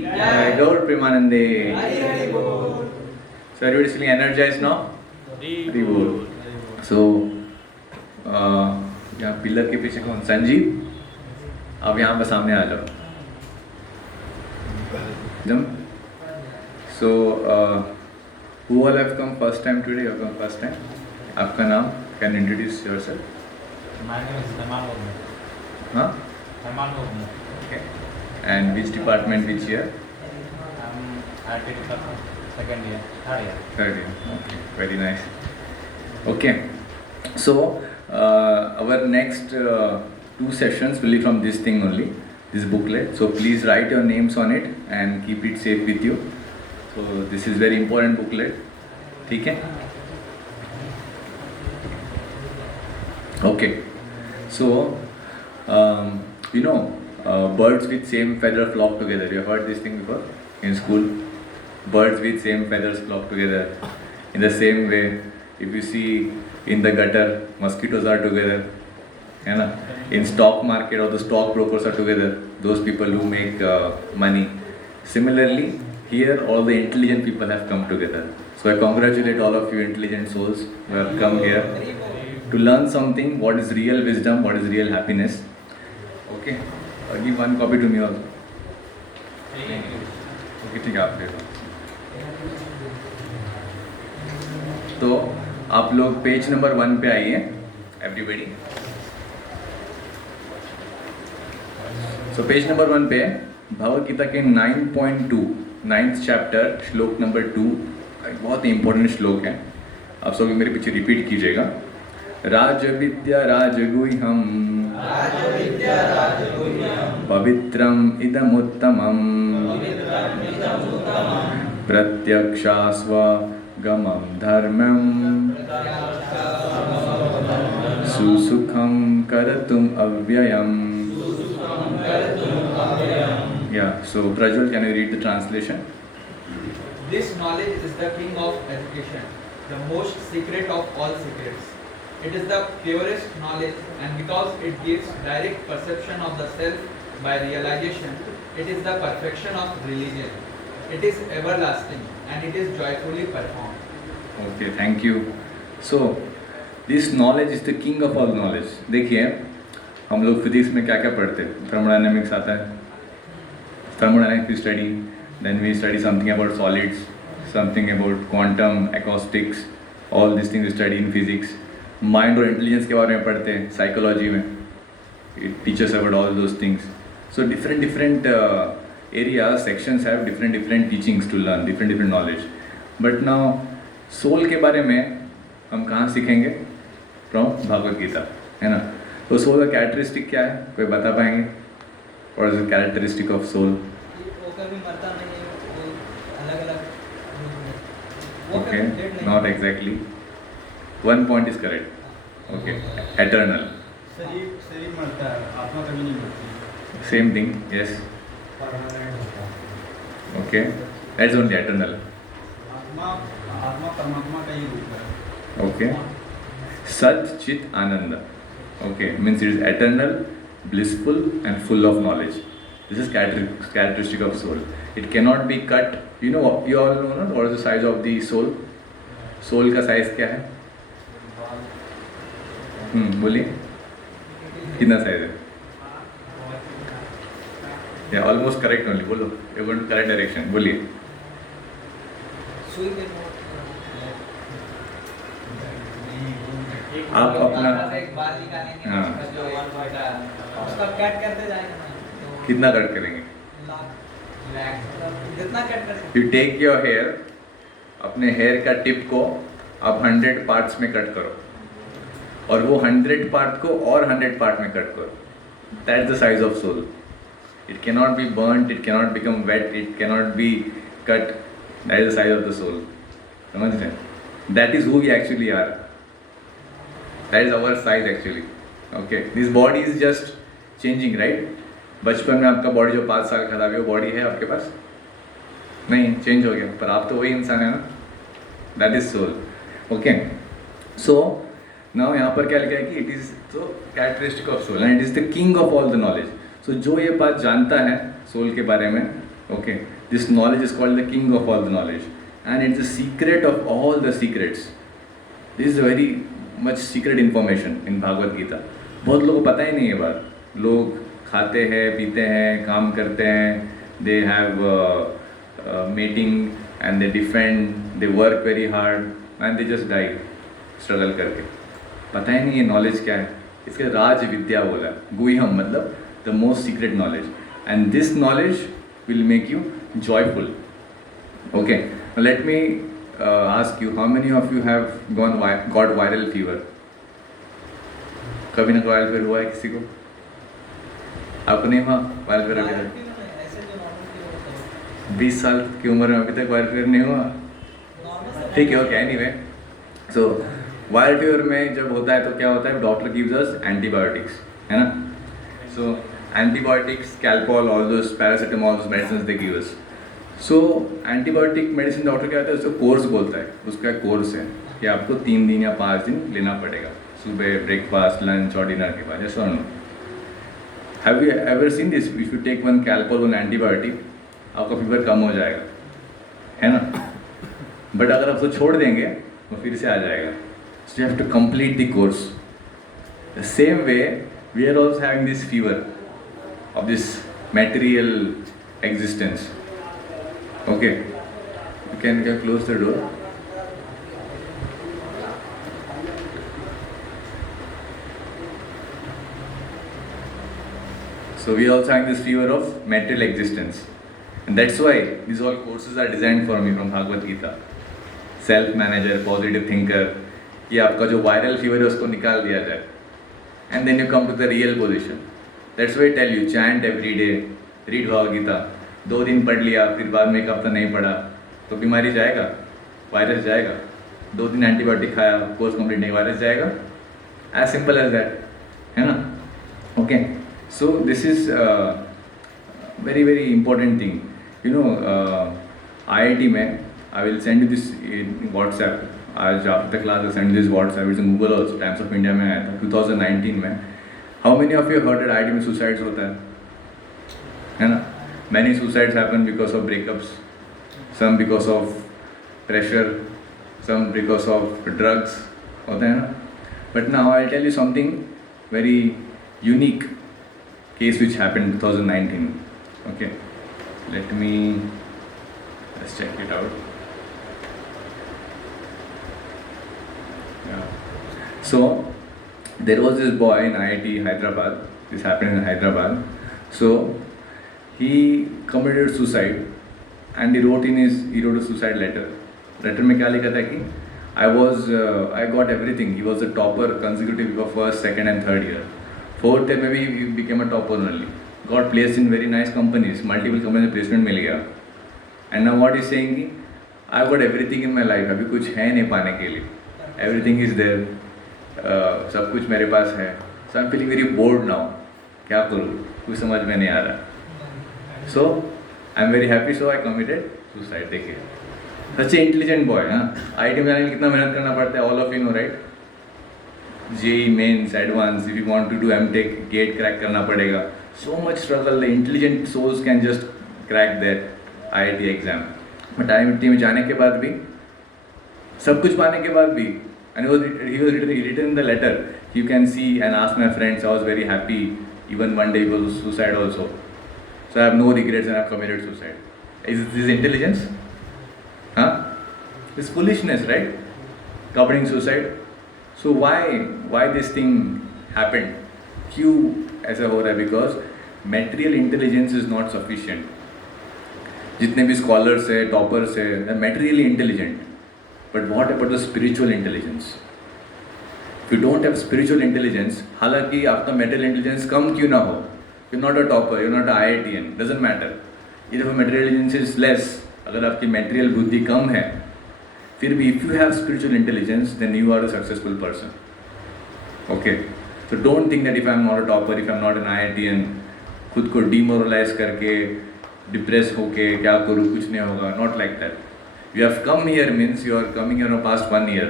Jai Gaur Premanande. So everybody is feeling energized now? Very good. So यहाँ pillar के पीछे कौन? संजीव, अब यहाँ पर सामने आ जाओ. So who all have come first time today? You have come first time. आपका नाम? Can you introduce yourself? My name is Herman Murmu. Huh? Herman Murmu. Okay. And which department, which year? I'm at it second year, third year. Third year. Okay. Very nice. Okay. So our next two sessions will be from this thing only, this booklet. So please write your names on it and keep it safe with you. So this is very important booklet. ठीक है? Okay. So birds with same feather flock together. You have heard this thing before in school? Birds with same feathers flock together. In the same way, if you see in the gutter, mosquitoes are together. है ना? In stock market, all the stock brokers are together. Those people who make money. Similarly, here all the intelligent people have come together. So I congratulate all of you intelligent souls who have come here to learn something. What is real wisdom? What is real happiness? Okay. Give one copy to me also. Okay, ठीक है, आप दे दो. तो आप लोग page number 1 पे आइए, everybody. So page number 1 पे भगवद गीता के 9.2 9th चैप्टर श्लोक नंबर 2. एक बहुत ही इंपॉर्टेंट श्लोक है, आप सब मेरे पीछे रिपीट कीजिएगा. राज विद्या राजगुह्यम पवित्रम इदमुत्तमम प्रत्यक्षास्वगमं धर्मं सुसुखं कर्तुम् अव्ययम्. Yeah, so Prajwal, can you read the translation? This knowledge is the king of education, the most secret of all secrets. It is the purest knowledge, and because it gives direct perception of the self by realization, it is the perfection of religion. It is everlasting, and it is joyfully performed. Okay, thank you. So, this knowledge is the king of all knowledge. देखिए, हम लोग physics में क्या क्या पढ़ते हैं? Thermodynamics आता है. Thermodynamics we study, then we study something about solids, something about quantum, acoustics, all these things we study in physics. Mind और intelligence के बारे में पढ़ते हैं psychology में. It teaches about all those things. So different areas, sections have different teachings to learn, different knowledge. But now soul के बारे में हम कहाँ सीखेंगे? From भगवद गीता, है ना? तो soul का characteristic क्या है? कोई बता पाएंगे? What is the characteristic of soul? वो कभी मरता नहीं है, वो अलग-अलग. Okay, not exactly. One point is correct. Okay, eternal. शरीर मरता है, आत्मा कभी नहीं मरती. Same thing, yes. Okay, that's only eternal. आत्मा परमात्मा का ही रूप है. Okay, Sat Chit Ananda. Okay, means it is eternal, blissful and full of knowledge. This is characteristic of soul. It cannot be cut. You all know not what is the size of the soul? Soul का size क्या है? बोलिए, कितना size है? Yeah, almost correct only. बोलो, you're going to correct direction. बोलिए. सुई में आप अपना एक बाल निकालेंगे, हाँ. उसका जो एक बड़ा, उसका कट करते जाएंगे ना, तो कितना कट करेंगे? लाख जितना कट कर सकते. You take your hair, अपने हेयर का टिप को आप 100 पार्ट्स में कट करो और वो 100 पार्ट को और 100 पार्ट में कट करो. That's the size of soul. It cannot be burnt, it cannot become wet, it cannot be cut. That is the size of the soul. समझ रहे हैं? That is who we actually are. That is our size actually. Okay. This body is just changing, right? बचपन में आपका body जो 5 साल का था वो बॉडी है आपके पास? नहीं, चेंज हो गया, पर आप तो वही इंसान है ना. That is soul. Okay, so now यहाँ पर क्या लिखा है कि इट इज तो characteristic of soul and it is the king of all the knowledge. So जो ये बात जानता है सोल के बारे में Okay, this knowledge is called the king of all the knowledge, and it's the secret of all the secrets. This is very much secret information in Bhagavad Gita. बहुत लोगों को पता ही नहीं है बात. लोग खाते हैं, पीते हैं, काम करते हैं, they have mating and they defend, they work very hard and they just die struggle करके. पता ही नहीं है नॉलेज क्या है. इसके राज विद्या बोला, गुह्यम मतलब the most secret knowledge, and this knowledge will make you joyful. Okay, now let me ask you, how many of you have got viral fever? कभी ना कभी वायरल फीवर हुआ है किसी को? आपको नहीं हुआ वायरल फीवर वगैरह? 20 साल की उम्र में अभी तक वायरल फीवर नहीं हुआ? ठीक है, okay, anyway. So viral fever में जब होता है तो क्या होता है, डॉक्टर गिव्स अस एंटीबायोटिक्स, है ना. So antibiotics, Calpol, all those paracetamol, medicine they give us. So antibiotic medicine doctor क्या होता है, उसको कोर्स बोलता है. उसका एक कोर्स है कि आपको 3 दिन या 5 दिन लेना पड़ेगा, सुबह ब्रेकफास्ट, लंच और डिनर के बाद. ऐसा no, have you ever seen this? If you take one Calpol, one antibiotic, आपका फीवर कम हो जाएगा, है ना. बट अगर आप उसको छोड़ देंगे तो फिर से आ जाएगा. So you have to complete the course. The same way we are also having this fever of this material existence. Okay, you can close the door. So we also have this fever of material existence, and that's why these all courses are designed for me from Bhagavad Gita. Self manager, positive thinker, कि आपका जो viral fever है उसको निकाल दिया जाए, and then you come to the real position. That's why I tell you, chant every day, read Bhagavad Gita. 2 दिन पढ़ लिया, फिर बाद में 1 हफ्ता नहीं पढ़ा, तो बीमारी जाएगा, वायरस जाएगा. 2 दिन एंटीबायोटिक खाया, कोर्स कंप्लीट नहीं, वायरस जाएगा. एज सिंपल एज दैट, है ना. Okay, so this is very very important thing. You know, IIT में I will send you this in WhatsApp. आज after the class I send this WhatsApp. It's in Google also. Times of India में आया था 2019 में. How many of you heard that IIT में suicides होता है ना. Many suicides happen because of breakups, some because of pressure, some because of drugs होता है ना. But now I tell you something very unique case which happen 2019. Okay, let me let's check it out. So there was this boy in IIT Hyderabad. This happened in Hyderabad. So he committed suicide and he wrote a suicide letter. Letter में क्या लिखा था कि I got everything. He was a topper consecutive for first, second and third year. Fourth year में भी he became a topper only. Got placed in very nice companies. Multiple companies में placement मिल गया. And now what he's saying कि I got everything in my life. अभी कुछ है नहीं पाने के लिए. Everything is there. सब कुछ मेरे पास है. So I am feeling very bored now. क्या करूँ, कुछ समझ में नहीं आ रहा. So I am very happy. So I committed suicide. देखिए, सच ए इंटेलिजेंट बॉय. हाँ, IIT में जाने के लिए कितना मेहनत करना पड़ता है, all of you know right. JEE mains, advance, if you want to do MTech, GATE crack करना पड़ेगा. So much struggle. The intelligent souls can just crack that IIT exam. But IIT में जाने के बाद भी, सब कुछ पाने के बाद भी, and he was written in the letter, you can see and ask my friends, I was very happy. Even one day he was suicide also. So I have no regrets and I have committed suicide. Is this intelligence? Huh? This foolishness, right? Committing suicide. So why this thing happened? क्यों ऐसा हो रहा है? Because material intelligence is not sufficient. जितने भी scholars है, toppers है, they are materially intelligent. But what about the spiritual intelligence? If you don't have spiritual intelligence, हालांकि आपका material intelligence कम क्यों ना हो, you're not a topper, you're not a IITian, doesn't matter. If your material intelligence is less, अगर आपकी material बुद्धि कम है, फिर भी if you have spiritual intelligence, then you are a successful person. Okay? So don't think that if I'm not a topper, if I'm not an IITian, खुद को demoralize करके, depress होके क्या करूँ, कुछ नहीं होगा. Not like that. You have come here means you are coming here for past 1 year.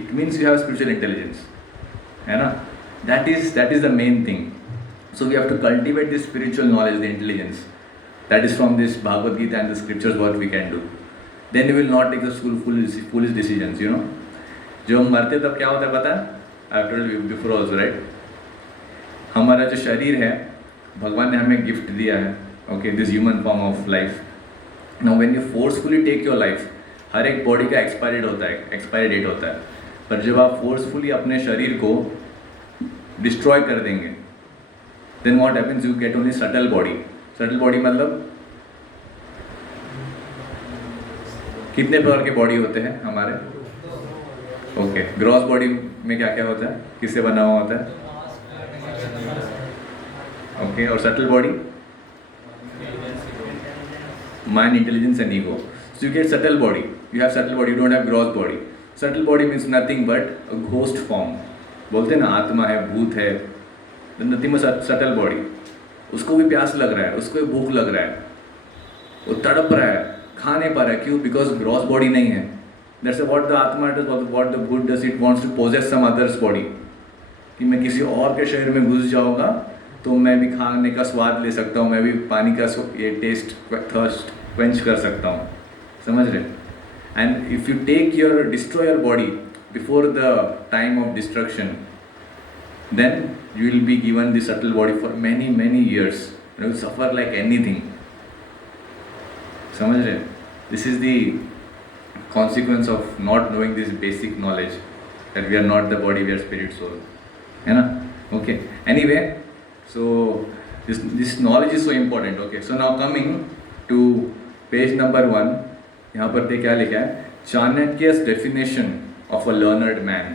It means you have spiritual intelligence. है ना? That is the main thing. So we have to cultivate this spiritual knowledge, the intelligence. That is from this Bhagavad Gita and the scriptures what we can do. Then you will not take the foolish decisions, you know. जो हम मरते तब क्या होता है पता है? I've told you before also, right? हमारा जो शरीर है भगवान ने हमें गिफ्ट दिया है, okay, this human form of life. Now when you forcefully take your life, हर एक बॉडी का एक्सपायरी डेट होता है, पर जब आप फोर्सफुली अपने शरीर को डिस्ट्रॉय कर देंगे, then what happens, you get only subtle body. Subtle body मतलब कितने प्रकार के बॉडी होते हैं हमारे? ओके, ग्रॉस बॉडी में क्या क्या होता है, किससे बना हुआ होता है? ओके, और subtle body mind, intelligence and ego. So you get subtle body, you have subtle body, you don't have gross body. Subtle body means nothing but a ghost form. बोलते हैं ना आत्मा है, भूत है, नथिंग बट सटल बॉडी. उसको भी प्यास लग रहा है, उसको भी भूख लग रहा है, वो तड़प रहा है, खा नहीं पा रहा है. क्यों? बिकॉज ग्रॉस बॉडी नहीं है. That's what the atma does, what the bhoot does, it wants to possess some others body. कि मैं किसी और के शरीर में घुस जाऊंगा तो मैं भी खाने का स्वाद ले सकता हूँ, मैं भी पानी का ये टेस्ट, थर्स्ट क्वेंच कर सकता हूँ. समझ रहे? And if you take your destroy your body before the time of destruction, then you will be given the subtle body for many years. You will suffer like anything. समझ रहे? This is the consequence of not knowing this basic knowledge that we are not the body, we are spirit, soul. है ना? Okay. Anyway, so this knowledge is so important. Okay. So now coming to page number 1, यहाँ पर पे क्या लिखा है? Chanakya's definition of a learned man.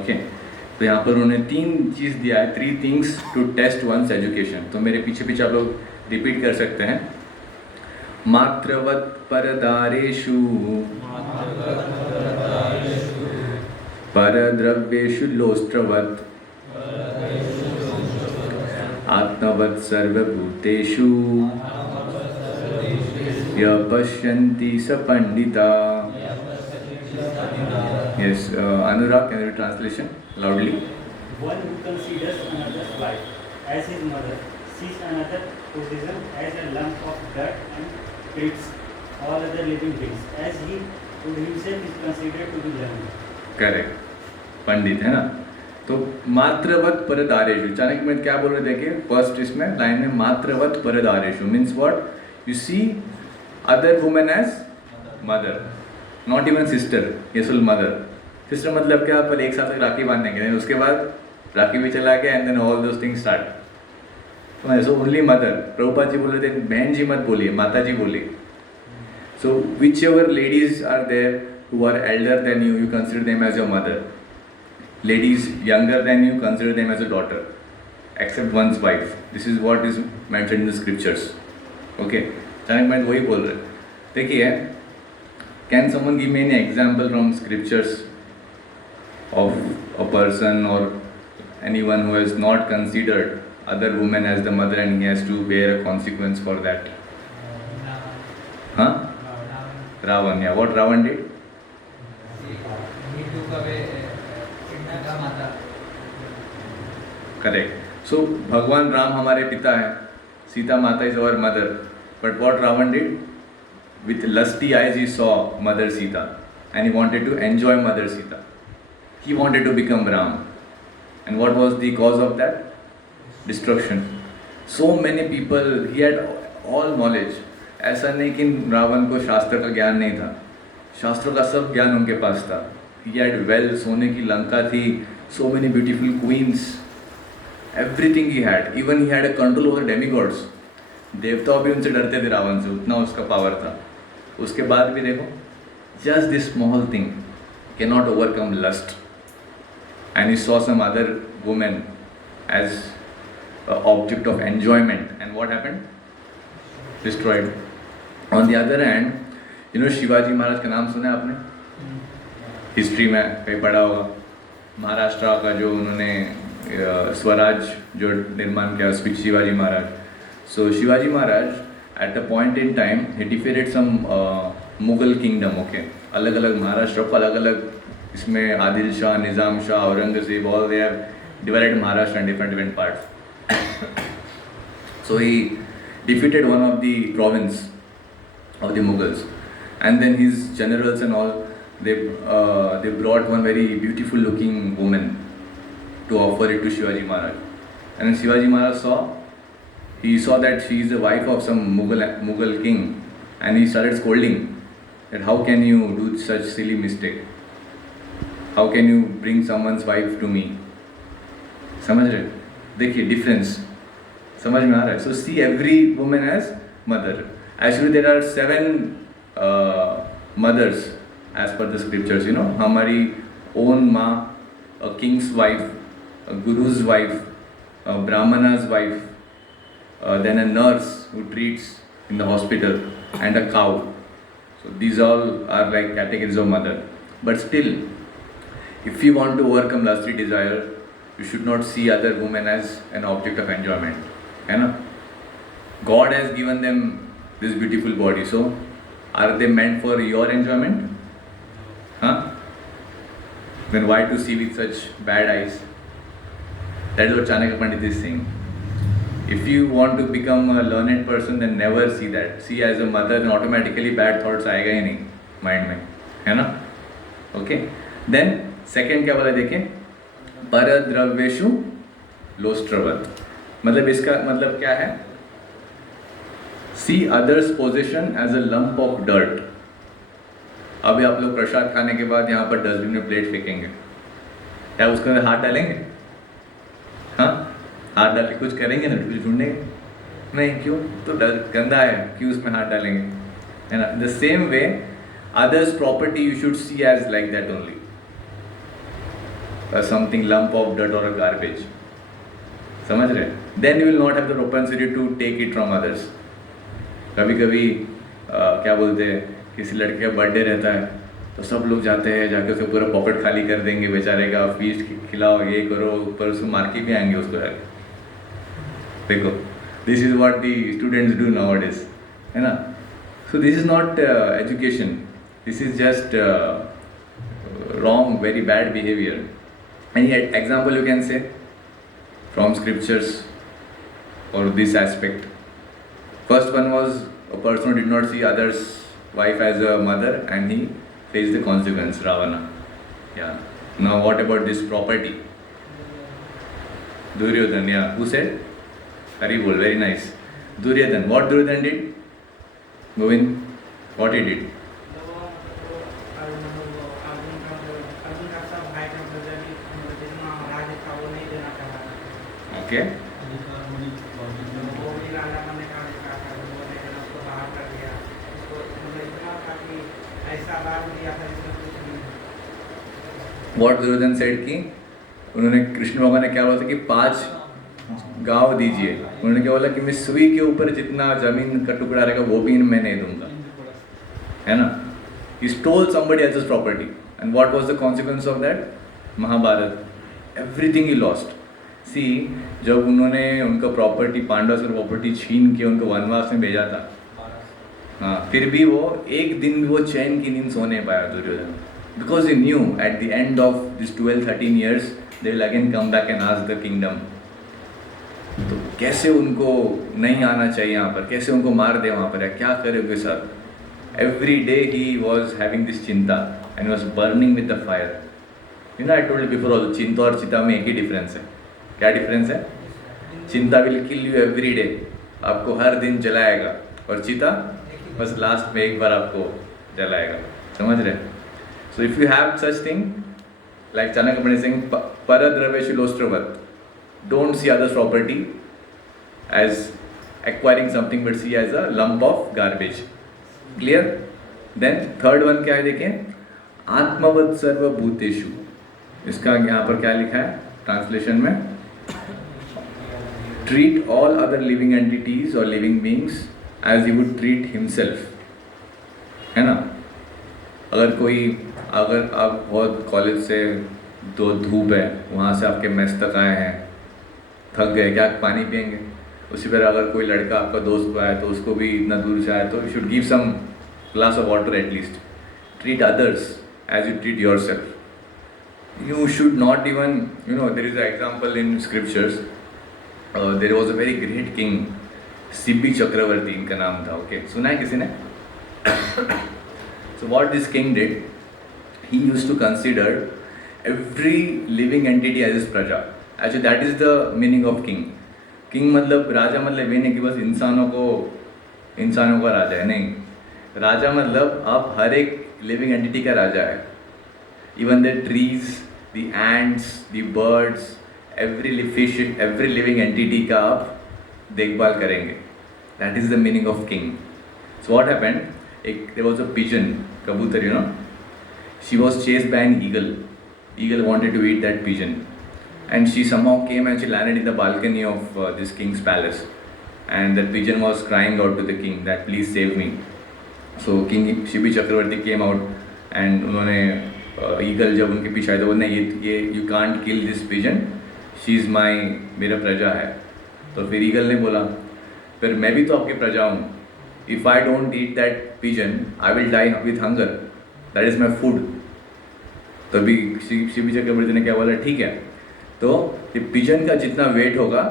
Okay. तो यहाँ पर उन्होंने 3 चीज़ दिया है, 3 things to test one's education. तो मेरे पीछे आप लोग रिपीट कर सकते हैं. मात्रवत् परदारेषु परद्रव्येषु लोष्ट्रवत् आत्मवत् सर्वभूतेषु य पश्यन्ति स Pandita. Yes, Anurag, can you translation loudly? One who considers another's wife as his mother sees another possession as a lump of dirt and treats all other living beings as he who himself is considered to be learned. Correct. पंडित है ना. तो मात्रवत परदारेषु, चाणक्य में क्या बोल रहे? देखिए first इसमें line में मात्रवत परदारेषु means what? You see other women as mother, not even sister, ये सिर्फ मदर. सिस्टर मतलब क्या? पर एक साथ राखी बांधेंगे, उसके बाद राखी भी चला गया and then all those things start. So only mother. Prabhupada ji बोल रहे थे बहन जी मत बोलिए, माता जी बोलिए. So whichever ladies are there who are elder than you, you consider them as your mother. Ladies younger than you, consider them as a daughter, except one's wife. This is what is mentioned in the scriptures. Okay, Chanakya मैं वही बोल रहे. देखिए, can someone give me any example from scriptures of a person or anyone who has not considered other women as the mother and he has to bear a consequence for that? Huh? Ravan. Yeah, what Ravan did? He took away Sita Mata. Correct. So Bhagwan Ram हमारे पिता हैं, सीता माता is our mother, but what Ravan did? With lusty eyes he saw Mother Sita and he wanted to enjoy Mother Sita. He wanted to become Ram. And what was the cause of that? Destruction. So many people, he had all knowledge. ऐसा नहीं कि रावण को शास्त्र का ज्ञान नहीं था, शास्त्रों का सब ज्ञान उनके पास था. He had wealth, सोने की लंका थी, so many beautiful queens, everything he had. Even he had a control over demigods. देवताओं भी उनसे डरते थे रावण से, उतना उसका पावर था. उसके बाद भी देखो, just this small thing cannot overcome lust. And he saw some other woman as an object of enjoyment. And what happened? Destroyed. On the other hand, you know Shivaji Maharaj का नाम सुना है आपने? हिस्ट्री में कहीं पढ़ा होगा. महाराष्ट्र का जो उन्होंने स्वराज जो निर्माण किया, Shivaji Maharaj. So Shivaji Maharaj at a point in time he defeated some Mughal kingdom. Okay, अलग-अलग महाराष्ट्र को अलग-अलग इसमें आदिल शाह, निज़ाम Shah, Aurangzeb, all they have divided Maharashtra in different parts. So he defeated one of the province of the Mughals, and then his generals and all, they brought one very beautiful looking woman to offer it to Shivaji Maharaj. And when Shivaji Maharaj saw that she is the wife of some Mughal king, and he started scolding that how can you do such silly mistake? How can you bring someone's wife to me? समझ रहे? देखिए difference. समझ में आ रहा है? So see every woman as mother. Actually there are 7 mothers as per the scriptures. You know, हमारी own माँ, a king's wife, a guru's wife, a brahmana's wife, then a nurse who treats in the hospital, and a cow. So these all are like categories of mother. But still, if you want to overcome lusty desire, you should not see other women as an object of enjoyment. है ना? God has given them this beautiful body. So, are they meant for your enjoyment? Huh? Then why to see with such bad eyes? That is what Chanakya Pandit is saying. If you want to become a learned person, then never see that. See as a mother, then automatically bad thoughts आएगा ही नहीं mind में, है ना? Okay. Then second क्या बोला देखें? परद्रव्येषु लोष्ट्रवत्. मतलब इसका मतलब क्या है? See others' possession as a lump of dirt. अभी आप लोग प्रसाद खाने के बाद यहाँ पर डस्टबिन में प्लेट फेंकेंगे, क्या उसके अंदर हाथ डालेंगे? हाँ, हाथ डाल के कुछ करेंगे ना, कुछ ढूंढेंगे नहीं, क्यों? तो गंदा है, क्यों उसमें हाथ डालेंगे, है ना? The same way others' property you should see as like that only, as something lump of dirt or a garbage. समझ रहे? Then you will not have the propensity to take it from others. कभी कभी क्या बोलते हैं, किसी लड़के का बर्थडे रहता है तो सब लोग जाते हैं, जाके उसका पूरा पॉकेट खाली कर देंगे बेचारे का, फीस खिलाओ, ये करो, ऊपर उसको मार के भी आएंगे उसको जाके. देखो, this is what the students do nowadays, है ना? So this is not education, this is just wrong, very bad behavior. Any example you can say from scriptures for this aspect? First one was a person who did not see others' wife as a mother and he faced the consequence, Ravana. Yeah. Now what about this property? Duryodhan, yeah. Who said? Haribol, very nice. Duryodhan. What Duryodhan did? Govind, what he did? Okay. What Duryodhan said कि उन्होंने कृष्ण भगवान ने क्या बोला था कि 5 गांव दीजिए. उन्होंने क्या बोला कि मैं सुई के ऊपर जितना जमीन का टुकड़ा रहेगा वो भी मैं नहीं दूंगा, है ना? He stole somebody else's property, and what was the consequence of that? Mahabharat. Everything he lost. See, जब उन्होंने उनका प्रॉपर्टी, पांडव से प्रॉपर्टी छीन के उनको वनवास में भेजा था, हाँ, फिर भी वो एक दिन भी वो चैन की नींद सोने पाया Duryodhan, because he knew at the end of this 12-13 years they will again come back and ask the kingdom. तो कैसे उनको नहीं आना चाहिए यहाँ पर, कैसे उनको मार दे वहाँ पर, या क्या करे उनके साथ? Every day he was having this चिंता and he was burning with the fire. You know, I told you before also, चिंता और चिता में एक ही डिफरेंस है. क्या डिफरेंस है? चिंता will kill you every day, आपको हर दिन जलाएगा, और चिता बस लास्ट में एक बार आपको जलाएगा. समझ रहे? So if you have such thing, like Chanakya Pandit is saying, paradraveshu lostravat, don't see others' property as acquiring something, but see as a lump of garbage. Clear? Then third one क्या है देखें, आत्मवत् सर्वभूतेषु. इसका यहाँ पर क्या लिखा है ट्रांसलेशन में? Treat all other living entities or living beings as he would treat himself. है ना? अगर आप बहुत कॉलेज से धूप है, वहाँ से आपके मेस तक आए हैं, थक गए, क्या पानी पियेंगे? उसी तरह अगर कोई लड़का आपका दोस्त आए तो उसको भी इतना दूर से आए तो you should give some glass of water at least. Treat others as you treat yourself. You should not even, there is an example in scriptures. There was a very great king. CP Chakravarti इनका नाम था. Okay, सुना है किसी ने? So what this king did, he used to consider every living entity as his praja. Actually that is the meaning of king. King मतलब राजा मतलब ये नहीं कि बस इंसानों का राजा है, नहीं. राजा मतलब आप हर एक लिविंग एंटिटी का राजा है. Even the trees, the ants, the birds, every fish, every living entity का आप देखभाल करेंगे. That is the meaning of king. So what happened? There was a pigeon, kabutar, you know. She was chased by an eagle. Eagle wanted to eat that pigeon, and she somehow came and she landed in the balcony of this king's palace. And that pigeon was crying out to the king that please save me. So King Shibi Chakravarti came out, and उन्होंने eagle जब उनके पीछे आया तो बोलने ये you can't kill this pigeon. She is my मेरा प्रजा है. तो फिर eagle ने बोला फिर मैं भी तो आपकी प्रजा हूँ. If I don't eat that pigeon, I will die with hunger. That is my food. तो अभी शिवी चक्रवर्ती ने क्या बोला, ठीक है तो ये पिजन का जितना वेट होगा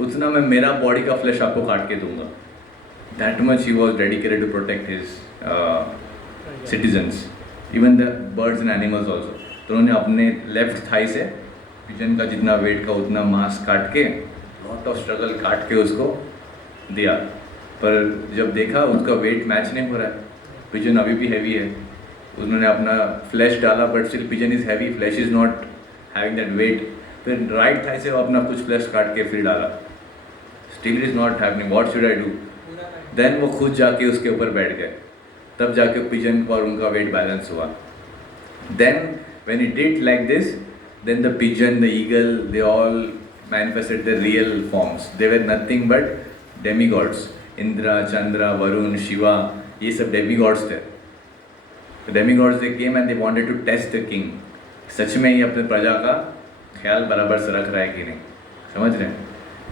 उतना मैं मेरा बॉडी का फ्लैश आपको काट के दूंगा. That much he was dedicated to protect his citizens, even the birds and animals also. तो उन्होंने अपने लेफ्ट थाई से पिजन का जितना वेट का उतना मांस काट के लॉट ऑफ स्ट्रगल काट के उसको दिया. पर जब देखा उसका वेट मैच नहीं हो रहा है, पिजन अभी भी हैवी है. उन्होंने अपना फ्लैश डाला but still pigeon is heavy, flesh is not having that weight. फिर राइट थाई से वो अपना कुछ फ्लैश काट के फिर डाला, still is not happening. What should I do? Then वो खुद जाके उसके ऊपर बैठ गए, तब जाके पिजन और उनका वेट बैलेंस हुआ. Then when he did like this, then the pigeon, the eagle, they all manifested the real forms. They were nothing but demigods. Indra, Chandra, Varun, Shiva, ये सब डेमीगॉड्स थे. Demigods they came and they wanted to test the king. सच में ये अपने प्रजा का ख्याल बराबर से रख रहा है कि नहीं. समझ रहे हैं?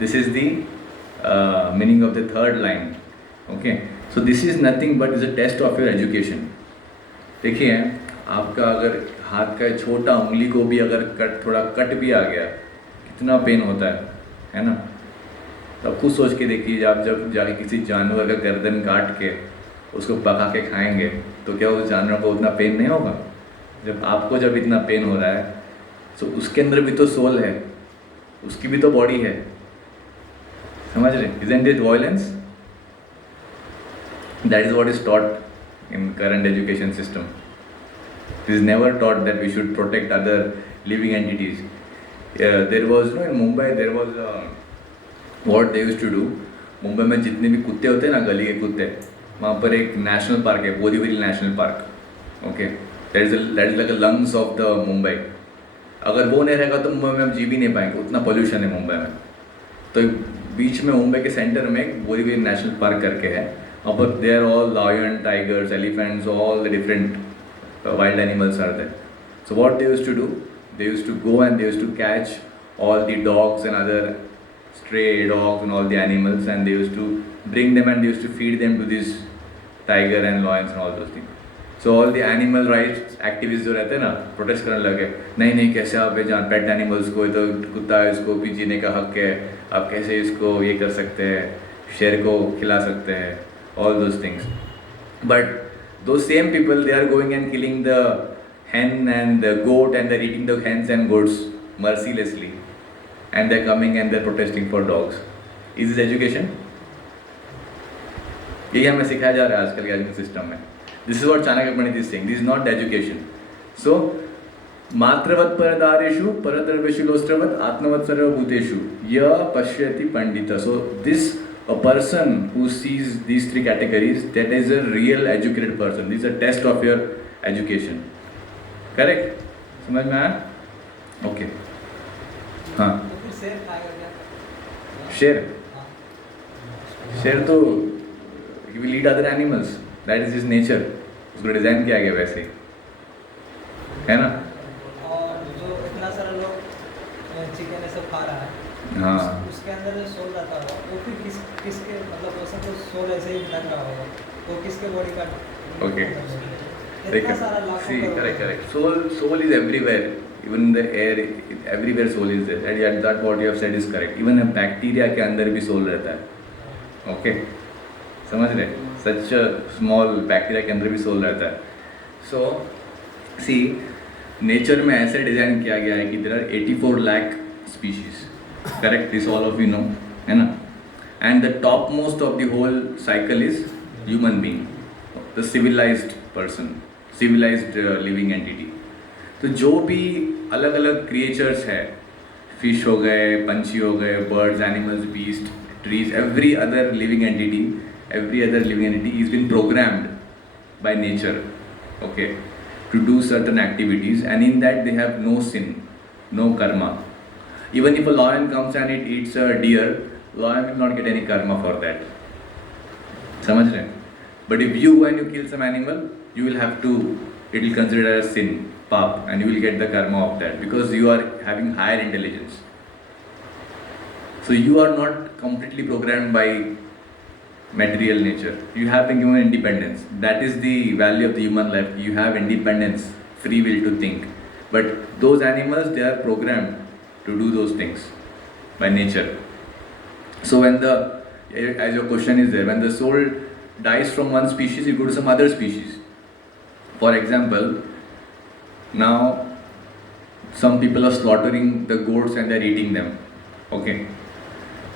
This is the meaning of the third line. Okay, so this is nothing but is a test of your education. देखिए आपका अगर हाथ का छोटा उंगली को भी अगर थोड़ा कट भी आ गया, कितना पेन होता है ना. तब खुद सोच के देखिए, आप जब जाके किसी जानवर का गर्दन काट के उसको पका के खाएंगे तो क्या उस जानवर को उतना पेन नहीं होगा? जब आपको जब इतना पेन हो रहा है तो उसके अंदर भी तो सोल है, उसकी भी तो बॉडी है. समझ रहे? Isn't it violence? That is what is taught in current education system. It is never taught that we should protect other living entities. There was in Mumbai there was what they used to do. Mumbai में जितने भी कुत्ते होते हैं ना, गली के कुत्ते, वहाँ पर एक नेशनल पार्क है, Borivali national park. Okay, that is like a lungs of the Mumbai. अगर वो नहीं रहेगा तो मुंबई में हम जी भी नहीं पाएंगे, उतना पोल्यूशन है मुंबई में. तो बीच में मुंबई के सेंटर में एक बोरीवली नेशनल पार्क करके है. वहाँ पर they are all lion, tigers, elephants, all the different wild animals are there. So what they used to do, they used to go and they used to catch all the dogs and other stray dogs and all the animals, and they used to bring them and they used to feed them to this tiger and lions and all those things. So all the animal rights activists जो रहते हैं ना, protest करने लगे, नहीं कैसे आप जान पेट एनिमल्स को, तो कुत्ता है इसको भी जीने का हक है, आप कैसे इसको ये कर सकते हैं, शेर को खिला सकते हैं, all those things. But those same people, they are going and killing the hen and the goat and they're eating the hens and goats mercilessly. And they're coming and they're protesting for dogs. Is this education? यही हमें सिखाया जा रहा है आजकल के education system में. This is what Chanakya Pandit is saying. This is not education. So मात्रवत् परदारेषु परद्रव्येषु लोस्त्रवत् आत्मवत् सर्वभूतेषु य पश्यति पंडित. So this a person who sees these three categories, that is a real educated person. This is a test of your education. Correct? समझ में आया? Okay. हाँ. शेर तो he will eat other animals. That is his nature. उसको design किया गया वैसे ही, है ना. और जो इतना सारा लोग चिकन सब खा रहा है, हाँ, उसके अंदर जो सोल रहता होगा वो फिर किसके मतलब वैसा तो सोल ऐसे ही लग रहा होगा, तो किसके बॉडी का. Okay. इतना सारा लाखों See, crore. correct. Soul is everywhere. Even in the air, everywhere soul is there. And that what you have said is correct. Even a bacteria के अंदर भी soul रहता है. ओके समझ रहे, सच स्मॉल बैक्टीरिया के अंदर भी सोल रहता है. सो सी नेचर में ऐसे डिज़ाइन किया गया है कि there are 84 lakh species, correct, this all of you know, है ना. And the top most of the whole cycle is human being, the civilised person, civilised living entity. तो जो भी अलग अलग क्रिएचर्स है, फिश हो गए, पंछी हो गए, birds, animals, beast, trees, every other living entity is been programmed by nature, okay, to do certain activities, and in that they have no sin, no karma. Even if a lion comes and it eats a deer, lion will not get any karma for that. समझ रहे हैं? But if you, when you kill some animal, you will have to, it will consider as sin, paap, and you will get the karma of that because you are having higher intelligence. So you are not completely programmed by material nature. You have been given independence. That is the value of the human life. You have independence, free will to think. But those animals, they are programmed to do those things by nature. So when the, as your question is there, when the soul dies from one species, you go to some other species. For example, now some people are slaughtering the goats and they are eating them. Okay.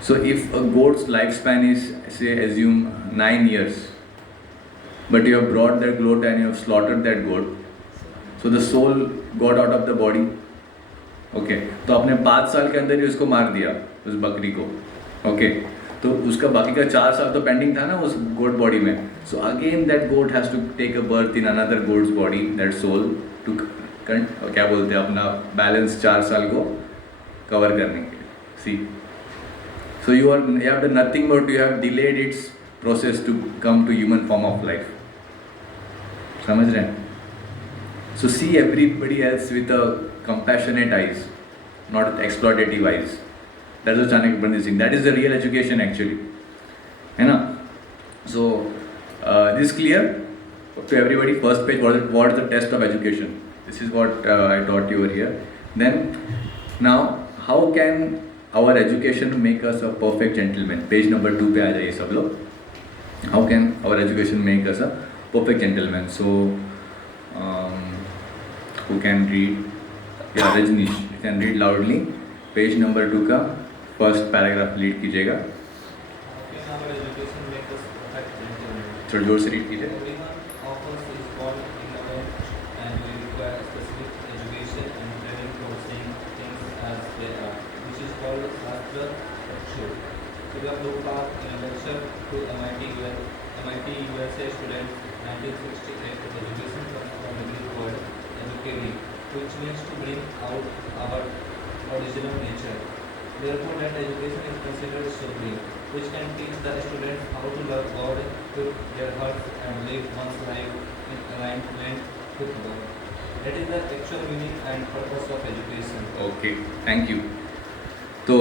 So if a goat's lifespan is, say, assume 9 years, but you have brought that goat and you have slaughtered that goat, so the soul got out of the body. Okay, तो आपने 5 साल के अंदर ही उसको मार दिया, उस बकरी को. Okay, तो उसका बाकी का 4 साल तो पेंडिंग था ना उस गोट बॉडी में. So again that goat has to take a birth in another goat's body, that soul, to क्या बोलते हैं, अपना बैलेंस 4 साल को कवर करने के लिए. See. So you have done nothing but you have delayed its process to come to human form of life. समझ रहे हैं? So see everybody else with a compassionate eyes, not exploitative eyes. That's what Chanakya Pandit saying. That is the real education actually. है ना? So this is clear to everybody. First page, what is the test of education? This is what I taught you over here. Then now how can our education make us a perfect gentleman? Page number 2 पे आ जाइए सब लोग. How can our education make us a perfect gentleman? So who can read? Yeah, Rajnish, you can read loudly. Page number 2 का first paragraph read कीजिएगा. Our education makes us perfect gentlemen. थोड़ा जोर से read कीजिए. Everyone of us is born in a home and we require specific education and training for seeing things as they are, which is called Shastra Chakshu. We have looked back in a lecture to MIT USA students 1968 with education from the Greek word educating, which means to bring out our original nature. Therefore, that education is considered supreme, which can teach the students how to love God with their hearts and live one's life in alignment with God. That is the actual meaning and purpose of education. Okay, thank you. तो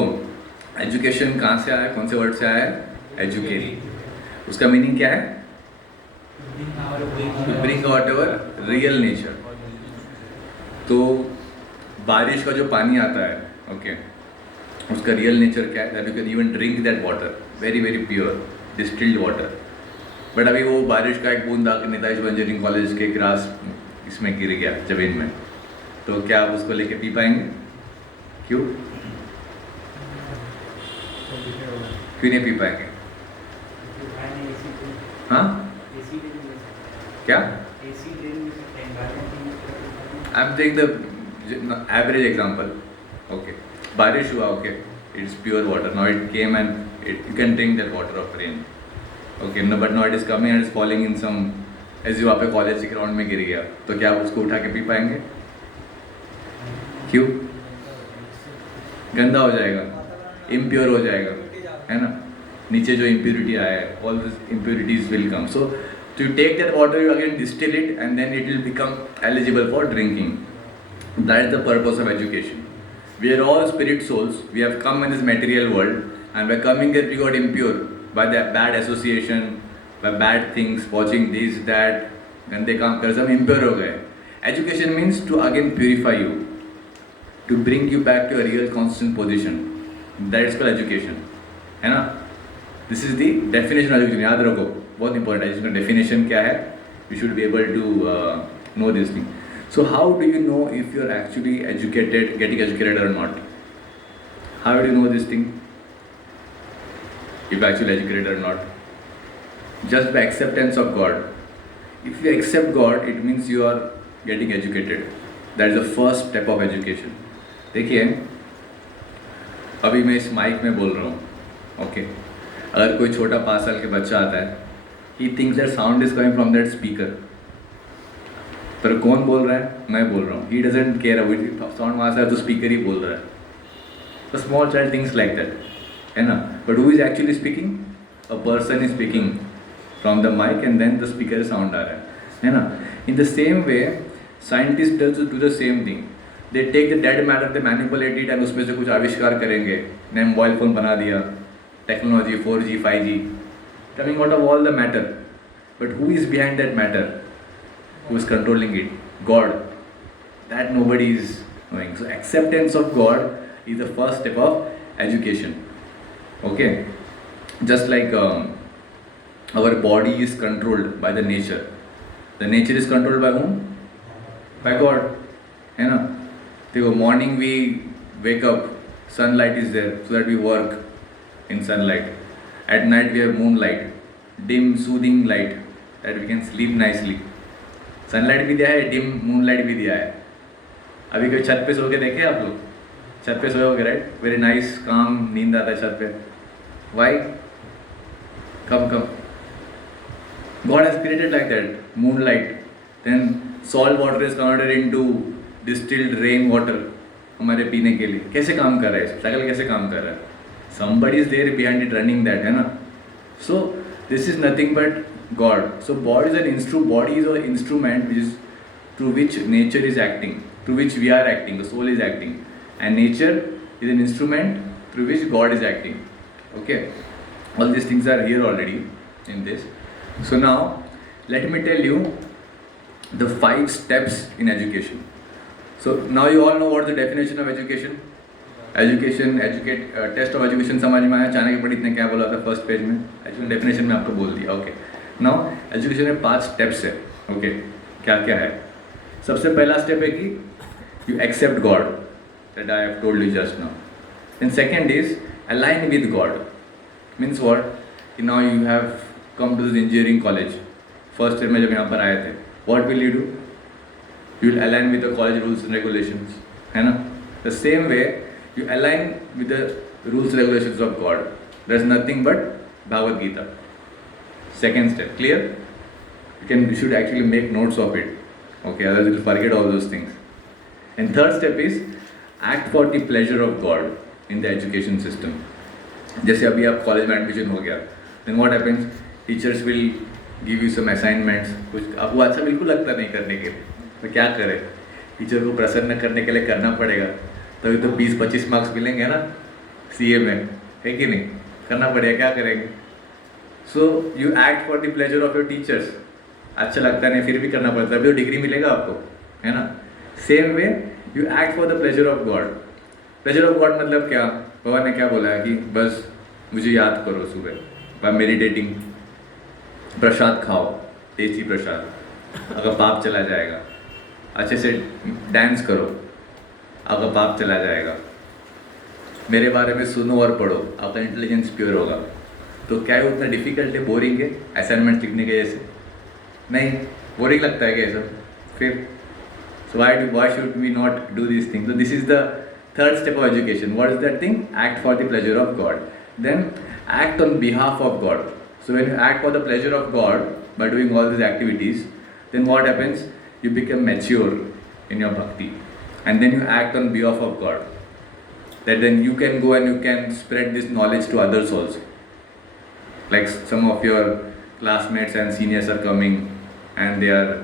education कहाँ से आया, कौन से word से आया है? Educate. उसका मीनिंग क्या है? To bring out our real nature. तो बारिश का जो पानी आता है, ओके, उसका रियल नेचर क्या है? That you can even drink that water, very very pure distilled water. But अभी वो बारिश का एक बूंद आकर नेताजी इंजीनियरिंग कॉलेज के ग्रास इसमें गिर गया, जमीन में, तो क्या आप उसको लेके पी पाएंगे? क्यों नहीं पी पाएंगे? हाँ, क्या? I am taking the average example. Okay, बारिश हुआ, okay, it's pure water, now it came and you can drink that water of rain. Okay, no, but now it is coming and is falling in some, ऐसे वहाँ पे college के ground में गिर गया, तो क्या आप उसको उठा के पी पाएंगे? क्यों? गंदा हो जाएगा, इम्प्योर हो जाएगा, है ना? नीचे जो इम्प्योरिटी आया है, all this impurities will come. So to take that water, you again distill it and then it will become eligible for drinking. That is the purpose of education. We are all spirit souls. We have come in this material world, and by coming here we got impure by the bad association, by bad things, watching this, that, गंदे काम कर सब impure हो गए. Education means to again purify you, to bring you back to a real constant position. That is called education, है ना? This is the definition of education. याद रखो, बहुत इंपॉर्टेंट है. एजुकेशन डेफिनेशन क्या है? You should be able to know this thing. So how do you know if you're actually educated, getting educated or not? How do you know this thing? If you're actually educated or not? Just by acceptance of God. If you accept God, it means you are getting educated. That is the first step of education. देखिए, अभी मैं इस mic में बोल रहा हूँ, okay. अगर कोई छोटा 5 साल के बच्चा आता है, he thinks that sound is coming from that speaker. पर कौन बोल रहा है? मैं बोल रहा हूँ. He doesn't care about sound वहाँ से है तो स्पीकर ही बोल रहा है. The small child things like that, है ना. But who is actually speaking? A person is speaking from the mic and then the speaker sound आ रहा है ना. In the same way scientist do the same thing. They take the dead matter, they manipulate it and उसमें से कुछ आविष्कार करेंगे. ने मोबाइल फ़ोन बना दिया, technology 4G 5G coming out of all the matter. But who is behind that matter? Who is controlling it? God. That nobody is knowing. So acceptance of God is the first step of education. Okay. Just like our body is controlled by the nature. The nature is controlled by whom? By God. है ना. देखो, morning we wake up, sunlight is there, so that we work in sunlight. At night we have moonlight, dim soothing light, that we can sleep nicely. Sunlight भी दिया है, dim moonlight भी दिया है. अभी कोई छत पे सो के देखे आप लोग? छत पे सोए होगे, राइट? वेरी नाइस काम नींद आता है छत पे. Why? Come God has created like that moonlight. Then salt water is converted into distilled rain water हमारे पीने के लिए. कैसे काम कर रहा है? साइकिल कैसे काम कर रहा है? Somebody is there behind it running that, है ना. So this is nothing but God. So body is an instrument which is through which nature is acting, through which we are acting, the soul is acting, and nature is an instrument through which God is acting. Okay, all these things are here already in this. So now let me tell you the 5 steps in education. So now you all know what the definition of education. Test of education समझ में आया. चाणक्य पंडित ने क्या बोला था first page में? Education definition में आपको बोल दिया. ओके. नाउ एजुकेशन में 5 स्टेप्स है. ओके, क्या क्या है? सबसे पहला स्टेप है कि you accept God, that I have told you just now. Then second is align with God. Means what? कि now you have come to this engineering college. First year में जब यहाँ पर आए थे, what will you do? You will align with the college rules and regulations, है ना. The same way you align with the rules regulations of God. There's nothing but Bhagavad Gita. Second step, clear? You should actually make notes of it. Okay, otherwise you'll forget all those things. And third step is act for the pleasure of God in the education system. जैसे अभी आप college में admission हो गया, then what happens? Teachers will give you some assignments. कुछ आपको अच्छा बिल्कुल लगता नहीं करने के लिए, तो क्या करें? टीचर को प्रसन्न करने के लिए करना पड़ेगा. तभी तो 20-25 मार्क्स मिलेंगे ना CA में, है कि नहीं? करना पड़ेगा, क्या करेंगे? So you act for the pleasure of your teachers. अच्छा लगता नहीं, फिर भी करना पड़ता है, अभी तो डिग्री मिलेगा आपको, है ना. Same way you act for the pleasure of God. Pleasure of God मतलब क्या? भगवान ने क्या बोला है कि बस मुझे याद करो सुबह बाय मेडिटेटिंग. प्रसाद खाओ, टेस्टी प्रसाद. अगर पाप चला जाएगा, अच्छे से डांस करो, आपका पाप चला जाएगा. मेरे बारे में सुनो और पढ़ो, आपका इंटेलिजेंस प्योर होगा. तो क्या है उतना डिफिकल्ट है? बोरिंग है असाइनमेंट लिखने के जैसे? नहीं, बोरिंग लगता है क्या ये सब? फिर so why should we not do this thing? तो this is the third step of education. What is that thing? Act for the pleasure of God. Then act on behalf of God. So when you act for the pleasure of God by doing all this activities, then what happens? You become mature in your bhakti, and then you act on behalf of God. That then you can go and you can spread this knowledge to others also. Like some of your classmates and seniors are coming and they are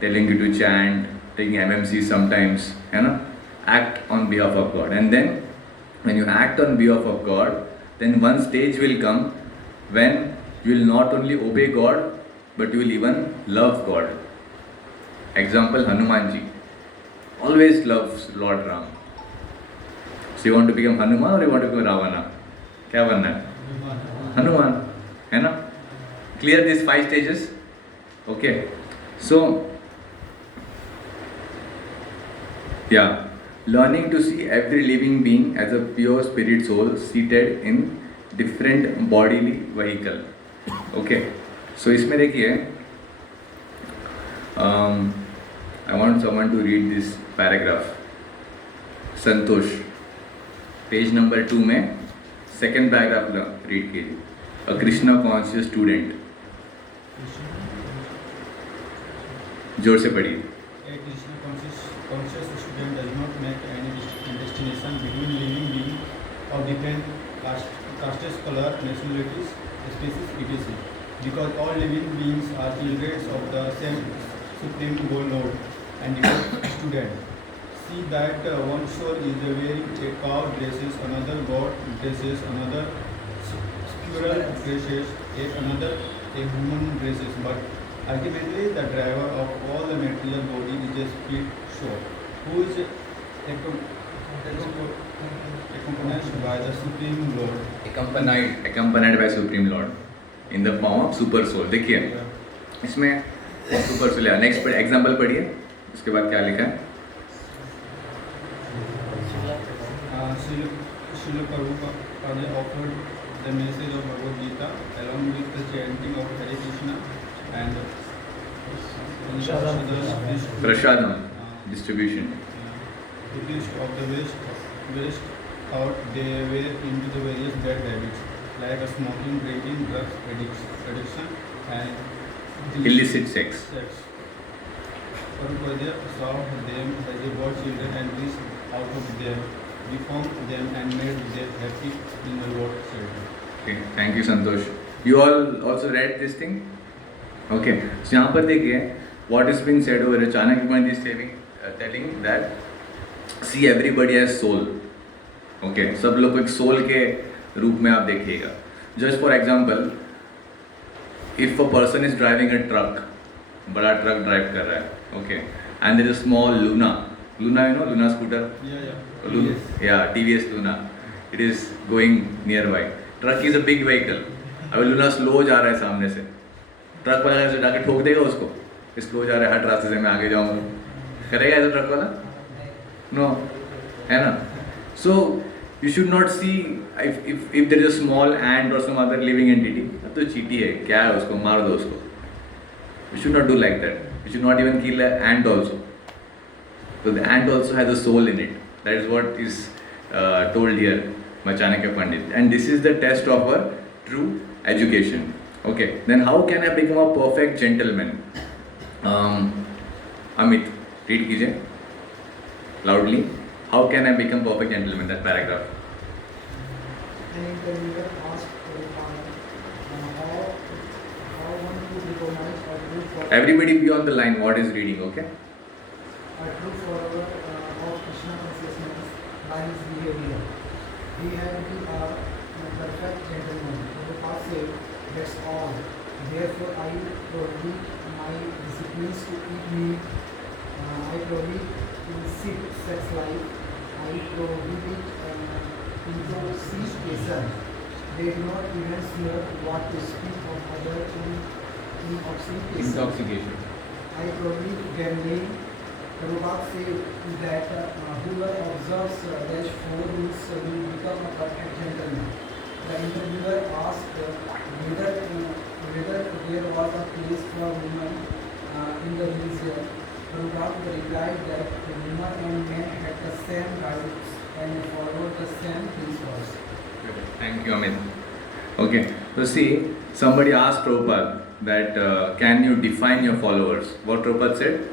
telling you to chant, taking MMC sometimes, you know. Act on behalf of God. And then when you act on behalf of God, then one stage will come when you will not only obey God but you will even love God. Example, Hanuman ji always loves Lord Ram. So you want to become Hanuman or you want to become Ravana? क्या बनना है? हनुमान, है ना? Clear this 5 stages? Okay, so yeah, learning to see every living being as a pure spirit soul seated in different bodily vehicle. Okay, so इसमें देखिए, I want someone to read this paragraph. Santosh, page number 2 में second paragraph read कीजिए. अ Krishna conscious student, जोर से पढ़िए. A Krishna conscious student does not make any distinction between living beings of different castes, color, nationalities, species, etc. Because all living beings are children of the same supreme Lord. And devout student, see that one soul is wearing a cow dresses, another god dresses, another squirrel dresses, another a human dresses. But ultimately, the driver of all the material body is a spirit soul, who is accompanied by the supreme Lord. accompanied by supreme lord in the form of super soul. देखिए इसमें super soul है. Next example पढ़िए, उसके बाद क्या लिखा है. Srila Prabhupada offered the message of Bhagavad Gita along with the chanting of Hare Krishna and prasadam distribution. The priest of the West thought they were into the various bad habits like smoking, drinking, drugs, addiction, and illicit sex. Prabhupada saw them as a God children and reached out of them, reformed them and made them happy in the Lord children. Okay, thank you Santosh. You all also read this thing? Okay, so यहाँ पर देखिए what is being said over here. Chanakya Pandit is telling that see everybody has soul. Okay, सब लोग को एक soul के रूप में आप देखिएगा. Just for example, if a person is driving a truck, बड़ा ट्रक ड्राइव कर रहा है, okay, and there is a small Luna, you know Luna scooter, yeah, TVS Luna, it is going nearby. Truck is a big vehicle. अभी Luna slow जा रहा है सामने से, ट्रक वाला ऐसे जाके ठोक देगा उसको, स्लो जा रहा है, हट रास्ते से मैं आगे जाऊँगा, करेगा ऐसा ट्रक वाला? नो, है ना? So you should not see if there is a small ant or some other living entity, तो चींटी है, क्या है, उसको मार दो उसको. You should not do like that. You should not even kill an ant also. So the ant also has a soul in it. That is what is told here by Chanakya Pandit. And this is the test of our true education. Okay. Then how can I become a perfect gentleman? Amit, read कीजिए loudly. How can I become perfect gentleman? That paragraph. An interviewer asked Prabhupada how one could recognize a true follower. Everybody be on the line. What is reading? Okay. A true follower of Krishna consciousness by his behavior. He had to be a perfect gentleman. Prabhupada said, that's all. Therefore, I prohibit my disciplines to eat meat. I prohibit illicit sex life. I prohibit intoxication. They do not even hear what to speak of other intoxication. Intoxication. I prohibit gambling. Prabhupada said that whoever observes these 4 rules will become a perfect gentleman. The interviewer asked whether there was a place for women in the religion. Prabhupada replied that women and men had the same rights and followed the same principles. Thank you, Amit. Okay, so see, somebody asked Prabhupada that can you define your followers? What Prabhupada said?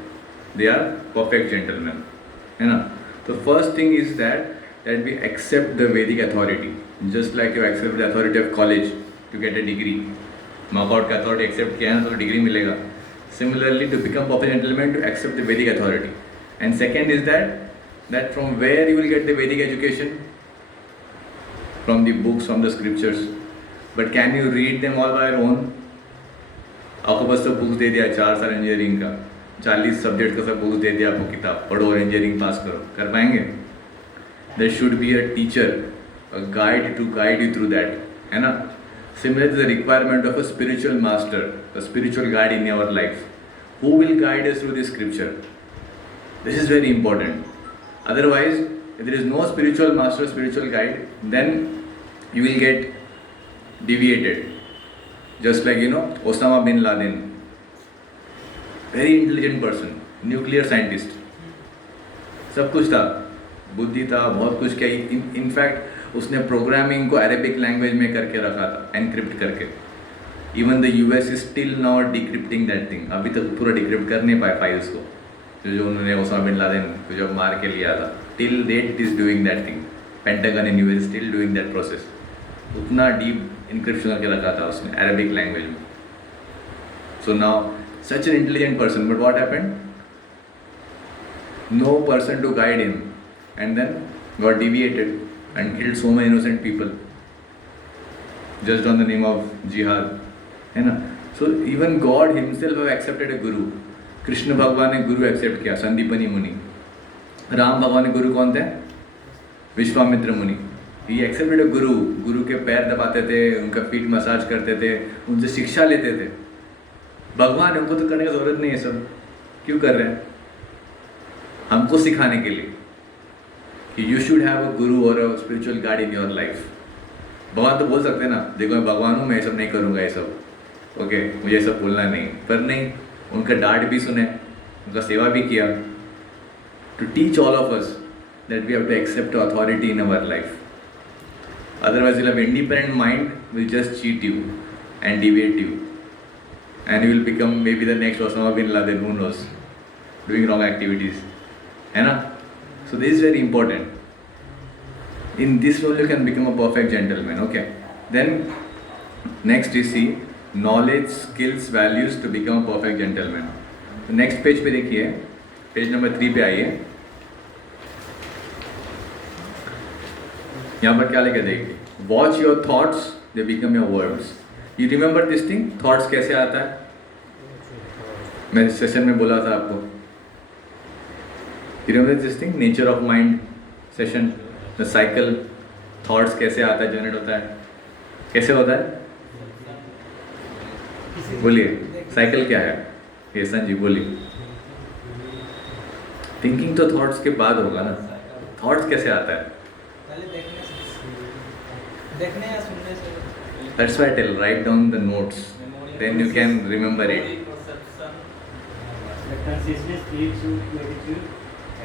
They are perfect gentlemen. You know? The first thing is that we accept the Vedic authority. Just like you accept the authority of college to get a degree. Knockout का authority accept किया ना तो degree मिलेगा. Similarly, to become perfect gentleman, to accept the Vedic authority. And second is that from where you will get the Vedic education? From the books, from the scriptures. But can you read them all by your own? आपको बस सब books दे दिया 4 साल engineering का, 40 subject का सब books दे दिया आपको, किताब पढ़ो और इंजीनियरिंग पास करो, कर पाएंगे? There should be a teacher, a guide to guide you through that, है ना? Similar to the requirement of a spiritual master, a spiritual guide in our life, who will guide us through this scripture. This is very important. Otherwise, if there is no spiritual master, spiritual guide, then you will get deviated. Just like, Osama bin Laden, very intelligent person, nuclear scientist. सब कुछ था, बुद्धि था, बहुत कुछ किया. In fact उसने programming को अरेबिक लैंग्वेज में करके रखा था, एनक्रिप्ट करके. Even the US is still now decrypting that thing. अभी तक पूरा डिक्रिप्ट कर नहीं पाए फाइल्स को, जो उन्होंने ओसामा बिन लादेन को जब मार के लिया था. Till date is doing that thing. Pentagon in US still doing that process. उतना डीप इनक्रिप्शन करके रखा था उसने अरेबिक लैंग्वेज में. So now such an intelligent person, but what happened? No person to guide him, and then got deviated and killed so many innocent people just on the name of jihad, है ना. So even God himself have accepted a guru. Krishna भगवान ने गुरु accept किया, संदीपनी मुनि. राम भगवान ने गुरु कौन थे? विश्वामित्र मुनि. He accepted a guru. गुरु के पैर दबाते थे, उनका फीट मसाज करते थे, उनसे शिक्षा लेते थे. भगवान है, उनको तो करने की जरूरत नहीं है. सब क्यों कर रहे हैं? हमको सिखाने के लिए कि यू शुड हैव अ गुरु और a spiritual guide in your life. भगवान तो बोल सकते हैं ना, देखो मैं भगवान हूँ, मैं ये सब नहीं करूँगा, ये सब ओके, मुझे ये सब बोलना नहीं. पर नहीं, उनका डांट भी सुने, उनका सेवा भी किया. To teach all of us that we have to accept authority in our life. Otherwise you'll have independent mind will just cheat you and deviate you, and you will become maybe the next Osama bin Laden, who knows, doing wrong activities. है ना. So this is very important. In this role you can become a perfect gentleman. Okay. Then next you see knowledge, skills, values to become a perfect gentleman. तो next page पे देखिए, page number 3 पे आइए. यहाँ पर क्या लिखा देखिए, Watch your thoughts, they become your words. You remember this thing? Thoughts कैसे आता है? मैं सेशन में बोला था आपको. You remember this thing? Nature of mind session, the cycle. Thoughts कैसे आता है, जनरेट होता है, कैसे होता है? बोलिए, साइकिल क्या है? येसन जी बोलिए. थिंकिंग तो थॉट्स के बाद होगा ना. थॉट्स कैसे आता है? पहले देखने या सुनने से. That's why I tell, write down the notes, then you can remember it. The consciousness leads you to attitude,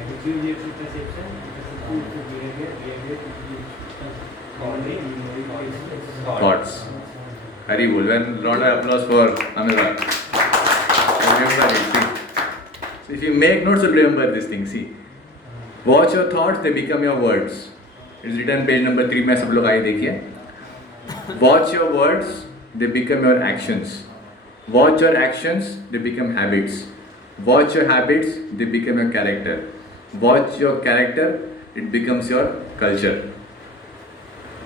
attitude leads to perception, perception to behavior, behavior leads to memory, memory leads to Thoughts. Hari bol. One round of applause for Amira. Remember it. See. So if you make notes, you'll remember this thing. See. Watch your thoughts, they become your words. It's written page number 3 में. सब लोग आइए देखिए. Watch your words, they become your actions. Watch your actions, they become habits. Watch your habits, they become your character. Watch your character, it becomes your culture.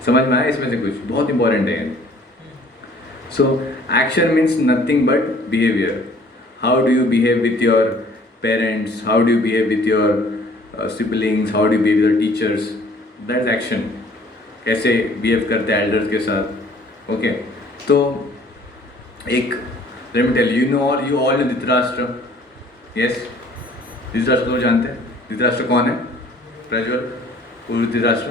समझ में आया इसमें से कुछ? बहुत इंपॉर्टेंट है. So action means nothing but behavior. How do you behave with your parents? How do you behave with your siblings? How do you behave with your teachers? That's action. कैसे behave करते हैं elders के साथ. Okay. तो एक let me tell you, you all know Dhritarashtra. Yes, Dhritarashtra को जानते हैं? धृतराष्ट्र कौन है? प्रज्वल. पूर्व धृतराष्ट्र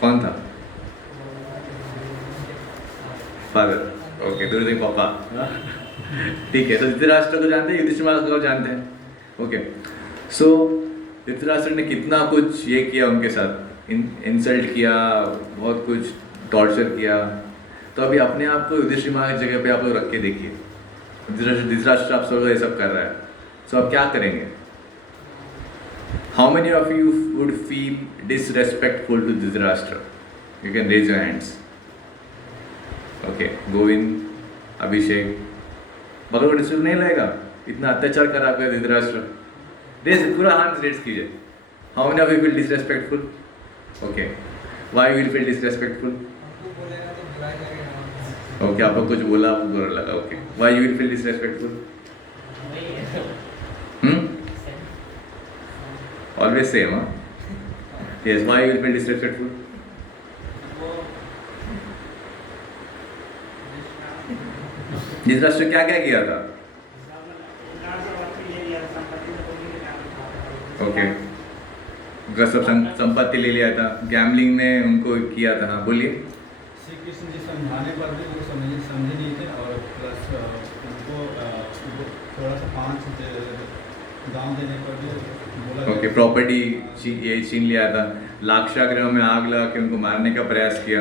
कौन था? फादर. ओके, दुर्योधन पापा. ठीक है. तो धृतराष्ट्र को जानते हैं, युधिष्ठिर महाराज को जानते हैं. ओके. सो धृतराष्ट्र ने कितना कुछ ये किया उनके साथ, इंसल्ट किया, बहुत कुछ टॉर्चर किया. तो अभी अपने आप को युधिष्ठिर महाराज की जगह पे आप लोग रख के देखिए. धृतराष्ट्र आप सब ये सब कर रहा है. सो आप क्या करेंगे? How many of you would feel disrespectful to Dhritarashtra? You can raise your hands. Okay. Govind, Abhishek. भगवान को डिस्टर्ब नहीं लगेगा? इतना अत्याचार करा कर धृतराष्ट्र. रेज, पूरा हैंड्स रेज कीजिए. How many of you feel disrespectful? Okay. Why will feel disrespectful? Okay, आपको कुछ बोला, आपको बुरा लगा. Okay. Why you will feel disrespectful? Always same. हाँ. Yes. Why you will feel disrespectful? Dhritarashtra क्या क्या किया था? ओके, उनका सब संपत्ति ले लिया था, गैम्बलिंग ने उनको किया था। हाँ बोलिए। श्री कृष्ण जी समझाने पर भी वो समझे नहीं थे, और प्लस उनको थोड़ा सा 5 दाम देने पर भी बोला। ओके, प्रॉपर्टी ये छीन लिया था, लाक्षागृह में आग लगा के उनको मारने का प्रयास किया,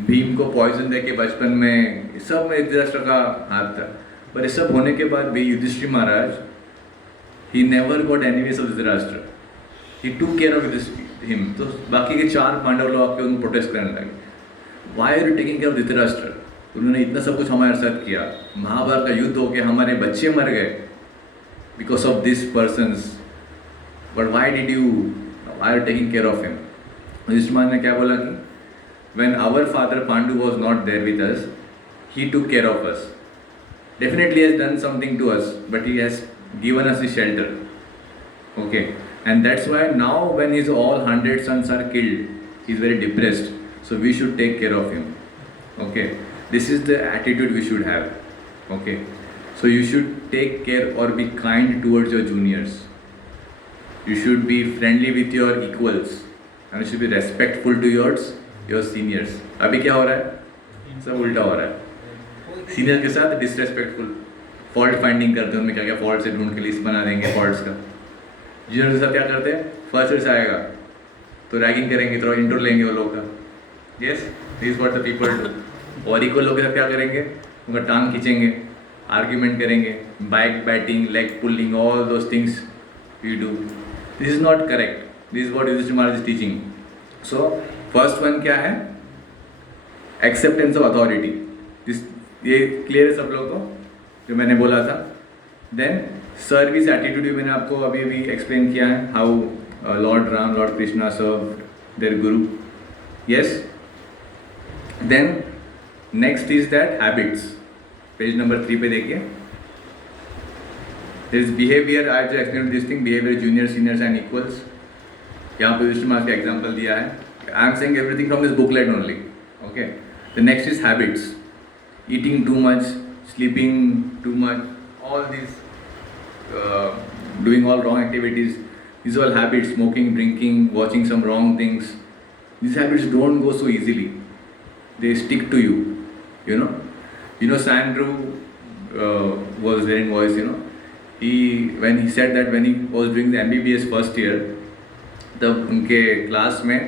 भीम को पॉइजन दे के बचपन में, सब में धृतराष्ट्र का हाथ था। पर ये सब होने के बाद भी Yudhishthira Maharaj, he never got enemies of Dhritarashtra, he took care of him. तो बाकी के 4 पांडव लोग आके उनको प्रोटेस्ट करने लगे, why are you taking care of Dhritarashtra, उन्होंने इतना सब कुछ हमारे साथ किया, महाभारत का युद्ध हो गया, हमारे बच्चे मर गए because of this persons, but why did you, why are taking care of him. Yudhishthira Maharaj ने क्या बोला कि when our father Pandu was not there with us, he took care of us. Definitely has done something to us, but he has given us the shelter. Okay, and that's why now when his all 100 sons are killed, he's very depressed. So we should take care of him. Okay, this is the attitude we should have. Okay, so you should take care or be kind towards your juniors. You should be friendly with your equals, and you should be respectful to your seniors. अभी क्या हो रहा है? सब उल्टा हो रहा है। सीनियर के साथ डिसरेस्पेक्टफुल, फॉल्ट फाइंडिंग करते हैं, उनमें क्या क्या फॉल्ट से ढूंढ के लिस्ट बना देंगे फॉल्ट्स का। जूनियर के साथ क्या करते हैं? फर्स्ट ईयर से आएगा तो रैगिंग करेंगे, थोड़ा इंटरव्यू लेंगे वो लोग का। Yes, this what the people do. और इक्वल लोग के साथ क्या करेंगे? उनका टांग खींचेंगे, आर्ग्यूमेंट करेंगे, backbiting, leg pulling, all those things you do. This is not correct, this is what Yudhishthira Maharaj is teaching. So first one क्या है? Acceptance of authority. ये क्लियर है सब लोग को जो मैंने बोला था। देन सर्विस एटीट्यूड भी मैंने आपको अभी अभी एक्सप्लेन किया है, how Lord Ram, Lord Krishna serve their guru. Yes, then next is that habits. Page number 3 पे देखिए, there is behaviour. I just explain this thing, behaviour junior, seniors and equals. यहाँ पे युधिष्ठिर महाराज का एग्जाम्पल दिया है। I am saying everything from this booklet only. Okay. The next is habits. Eating too much, sleeping too much, all these, doing all wrong activities. These are all habits. Smoking, drinking, watching some wrong things. These habits don't go so easily. They stick to you. You know, Sandrew was there in voice. When he said that when he was doing the MBBS first year, तब उनके class में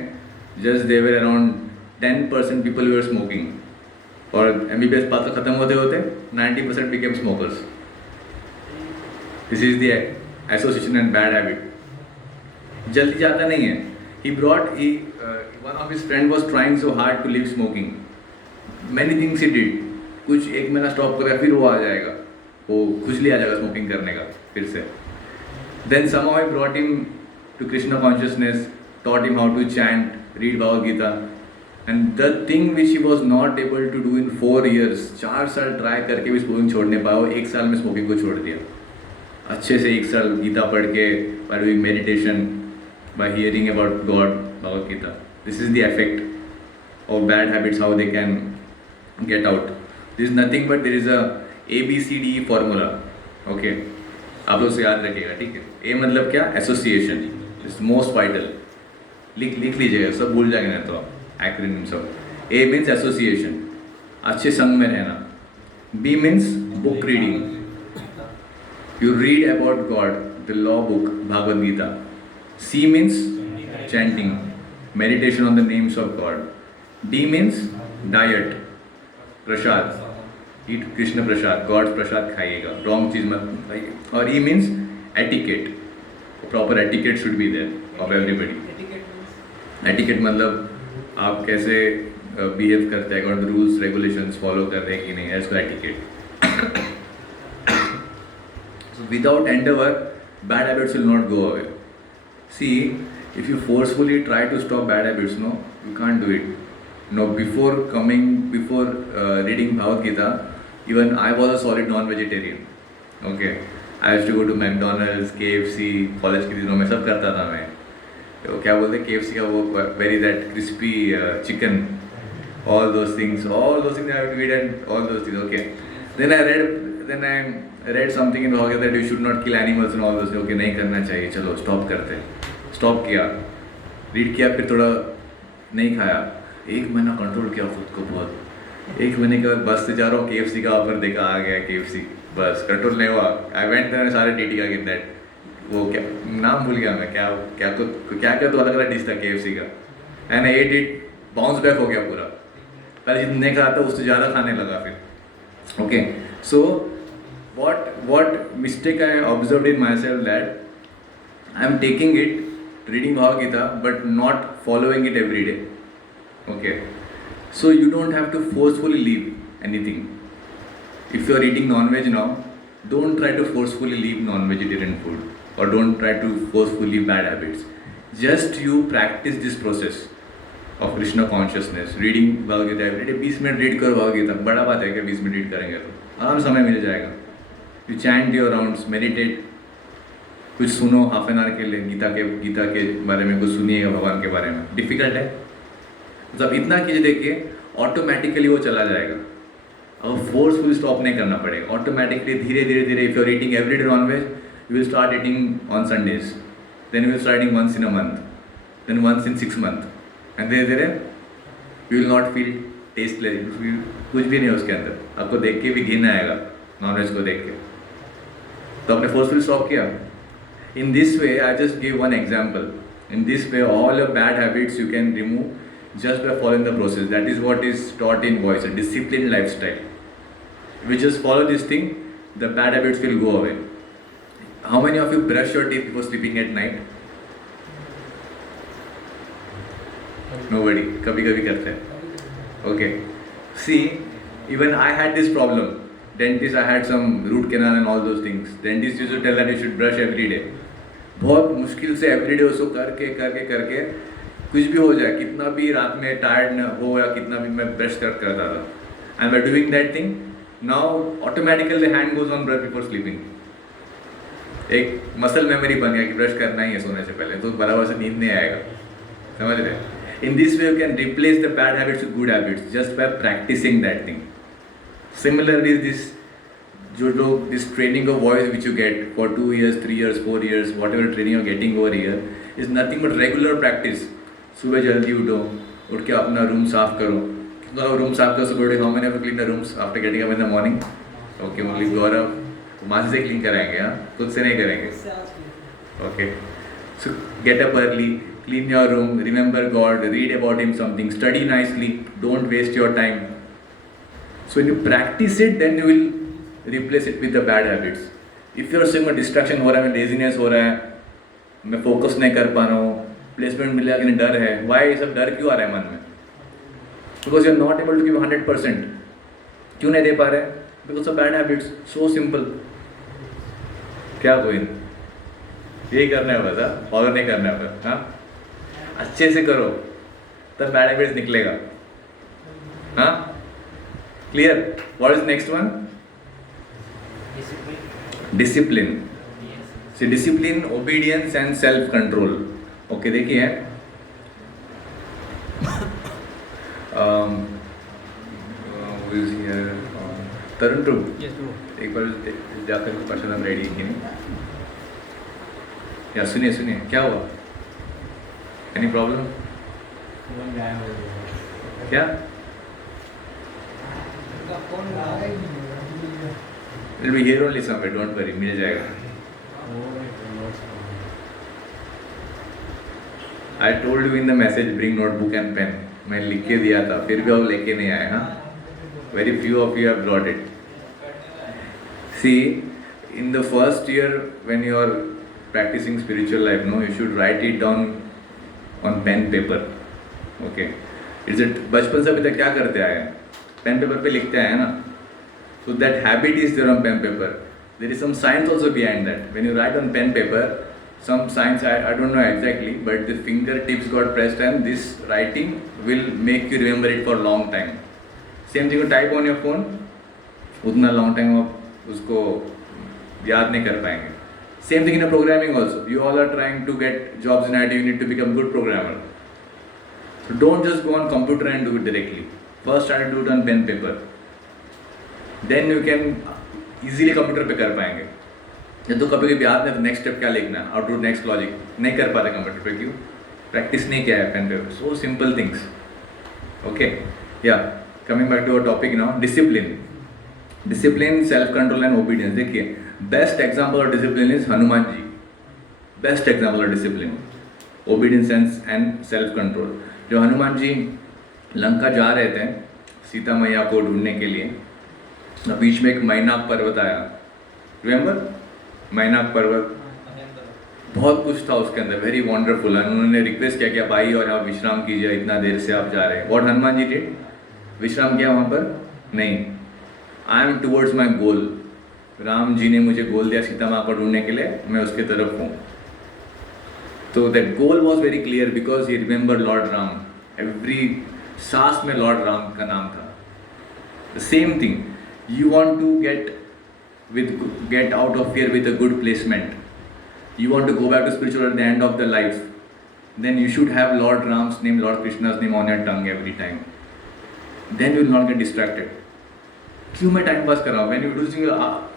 just they were around 10% people who were smoking, और MBBS पास खत्म होते होते 90% became smokers. This is the association and bad habit. जल्दी जाता नहीं है। One of his friend was trying so hard to leave smoking. Many things he did. कुछ 1 महीना स्टॉप करेगा, फिर वो आ जाएगा, वो खुजली आ जाएगा स्मोकिंग करने का फिर से। Then somehow he brought him to Krishna consciousness, taught him how to chant, read Bhagavad Gita, and the thing which he was not able to do in 4 years, 4 साल ट्राई करके भी स्मोकिंग छोड़ नहीं पाया, वो 1 साल में स्मोकिंग को छोड़ दिया। अच्छे से 1 साल गीता पढ़ के, by doing meditation, by hearing about God, Bhagavad Gita. This is the effect of bad habits, how they can get out. This is nothing but there is a ABCD formula. Okay, आप लोग से याद रखिएगा, ठीक है? A मतलब क्या? Association is most vital. लिख लीजिएगा, सब भूल जाएंगे ना तो आप एक्रोनिम सब। A मीन्स एसोसिएशन, अच्छे संग में रहना। B means book reading, you read about God, the law book, Bhagavat Gita. C means chanting, meditation on the names of God. D means diet, prasad, eat Krishna prasad, God prasad खाइएगा, रॉन्ग चीज मत खाइए। और E means etiquette, proper etiquette should be there of everybody. Etiquette मतलब आप कैसे behave करते हैं, अगर रूल्स रेगुलेशंस फॉलो कर रहे हैं कि नहीं, as etiquette. So without endeavour bad habits will not go away. See, if you forcefully try to stop bad habits, no, you can't do it. Before reading Bhagavad Gita, even I was a solid non-vegetarian. Okay, I used to go to McDonald's, KFC, college के दिनों में सब करता था मैं। तो क्या बोलते KFC का वो very that crispy chicken, all those things I have to eat and all those things. Okay, then I read something in Bhagavad that you should not kill animals and all those. Okay, नहीं करना चाहिए, चलो stop करते हैं. Stop किया, read किया, फिर थोड़ा नहीं खाया. 1 महीना कंट्रोल किया खुद को बहुत. 1 महीने के बाद बस से जा रहा हूँ, KFC का ऑफर देखा, आ गया KFC. बस कंट्रोल नहीं हुआ. आई वेंट देयर, सारे टीटी का गिन दैट. वो क्या नाम भूल गया मैं, क्या तो अलग अलग डिश था KFC का. And I at it, bounce back हो गया पूरा. पहले जितने खा था उससे ज़्यादा खाने लगा फिर. Okay, so what mistake I observed in myself, that I am taking it, reading Bhagavad Gita, but not following it every day. Okay, so you don't have to forcefully leave anything. If you are eating non-veg now, don't try to forcefully leave non-vegetarian food, or don't try to forcefully bad habits. Just you practice this process of Krishna consciousness, reading Bhagavad Gita every day. 20 minute read करो Bhagavad Gita. बड़ा बात है कि 20 minute read करेंगे तो आराम समय मिल जाएगा. You chant your rounds, meditate, कुछ सुनो हाफ एन आवर के लिए, गीता के बारे में कुछ सुनिएगा, भगवान के बारे में. डिफिकल्ट है, मतलब इतना कीजिए, देखिए ऑटोमेटिकली वो चला जाएगा. अब फोर्सफुल स्टॉप नहीं करना पड़ेगा, ऑटोमेटिकली धीरे धीरे. If you are eating every day non veg, you will start eating on Sundays, then you will start eating once in a month, then once in 6 months. And धीरे धीरे you will not feel tasteless. कुछ भी नहीं है उसके अंदर, आपको देख के भी घिन आएगा नॉनवेज को देख के. तो आपने फोर्सफुल स्टॉप किया. इन this way, I just give one example. In this way all your bad habits you can remove just by following the process. That is what is taught in voice, a disciplined lifestyle. If you just follow this thing, the bad habits will go away. How many of you brush your teeth before sleeping at night? Nobody. कभी कभी करते हैं. Okay. See, even I had this problem. Dentist, I had some root canal and all those things. Dentist used to tell that you should brush every day. बहुत मुश्किल से every day उसको करके कुछ भी हो जाए, कितना भी रात में टायर्ड न हो या कितना भी, मैं ब्रश करता था. And by doing that thing, now automatically the hand goes on brush before sleeping. एक मसल मेमोरी बन गया कि ब्रश करना ही है सोने से पहले, तो बराबर से नींद नहीं आएगा. समझ रहे? In this way you can replace the bad habits with good habits just by practising that thing. Similarly this, जो लोग this training of voice which you get for 2 years, 3 years, 4 years, whatever training you are getting over here, is nothing but regular practice. सुबह जल्दी उठो, उठ के अपना room साफ करो. कितना रूम साफ करो सुबह? How many of you clean the rooms after getting up in the morning? Okay, only Gaurav. मासी से क्लीन कराएंगे, हाँ, खुद से नहीं करेंगे. Okay, so get up early, clean your room, remember God, read about Him something, study nicely, don't waste your time. So when you practice it, then you will replace it with the bad habits. If you are saying distraction हो रहा है, laziness हो रहा है, मैं focus नहीं कर पा रहा हूँ, प्लेसमेंट मिलेगा कि नहीं डर है, why ये सब डर क्यों आ रहा है मन में? Because you are not able to give 100%. क्यों नहीं दे पा रहे? Because of bad habits. So simple. क्या कोई यही करना है बस, और नहीं करना है बस. हाँ, अच्छे से करो तब बैड हैबिट्स निकलेगा. हाँ, clear? What is next one? Discipline. See discipline, obedience and self control. Okay, देखिए तरुण टू एक बार जाकर क्वेश्चन हम रेडी है या सुनिए क्या हुआ? Any problem? क्या? Will be here only somewhere. Don't worry, मिल जाएगा. I told you in the message, bring notebook and pen. मैं लिख के दिया था, फिर भी आप लेके नहीं आए. हाँ, very few of you have brought it. See, in the first year when you are practicing spiritual life, no, you should write it down on pen paper. Okay, is it बचपन से अभी तक क्या करते आए हैं? पेन पेपर पे लिखते आए हैं ना. So that habit is there on pen paper. There is some science also behind that. When you write on pen paper, some science, I don't know exactly, but the fingertips got pressed and this writing will make you remember it for long time. Same thing you type on your phone, उतना long time आप उसको याद नहीं कर पाएंगे. Same thing in the programming also. You all are trying to get jobs in IT, you need to become good programmer. So don't just go on computer and do it directly. First try to do it on pen paper. Then you can easily computer पे कर पाएंगे। जब तो कभी कभी याद नहीं तो नेक्स्ट स्टेप क्या लिखना है, आउट टू नेक्स्ट लॉजिक नहीं कर पाते कंप्यूटर पे, क्यों? प्रैक्टिस नहीं किया है पेन पे। So simple things. Okay, yeah coming back to our topic now, discipline. Discipline, self control and obedience. देखिए, best example of discipline is Hanuman ji. Best example of discipline, obedience and self control. जो हनुमान जी लंका जा रहे थे सीता मैया को ढूंढने के लिए, बीच में एक मैनाक पर्वत आया, रिमेंबर मैनाक पर्वत? बहुत कुछ था उसके अंदर, वेरी वंडरफुल। उन्होंने रिक्वेस्ट किया कि आप आइए और आप विश्राम कीजिए, इतना देर से आप जा रहे हैं। What Hanuman ji did? विश्राम किया वहाँ पर? नहीं। I am towards my goal. Ram ji ने मुझे गोल दिया सीता माँ को ढूंढने के लिए, मैं उसके तरफ हूँ। तो that goal was very clear because he remember Lord Ram. Every सांस में लॉर्ड राम का नाम था। The same thing, you want to get out of fear with a good placement, you want to go back to spiritual at the end of the life, then you should have Lord Ram's name, Lord Krishna's name on your tongue every time, then you will not get distracted. क्यों मैं time pass कर रहा हूँ? when you do something,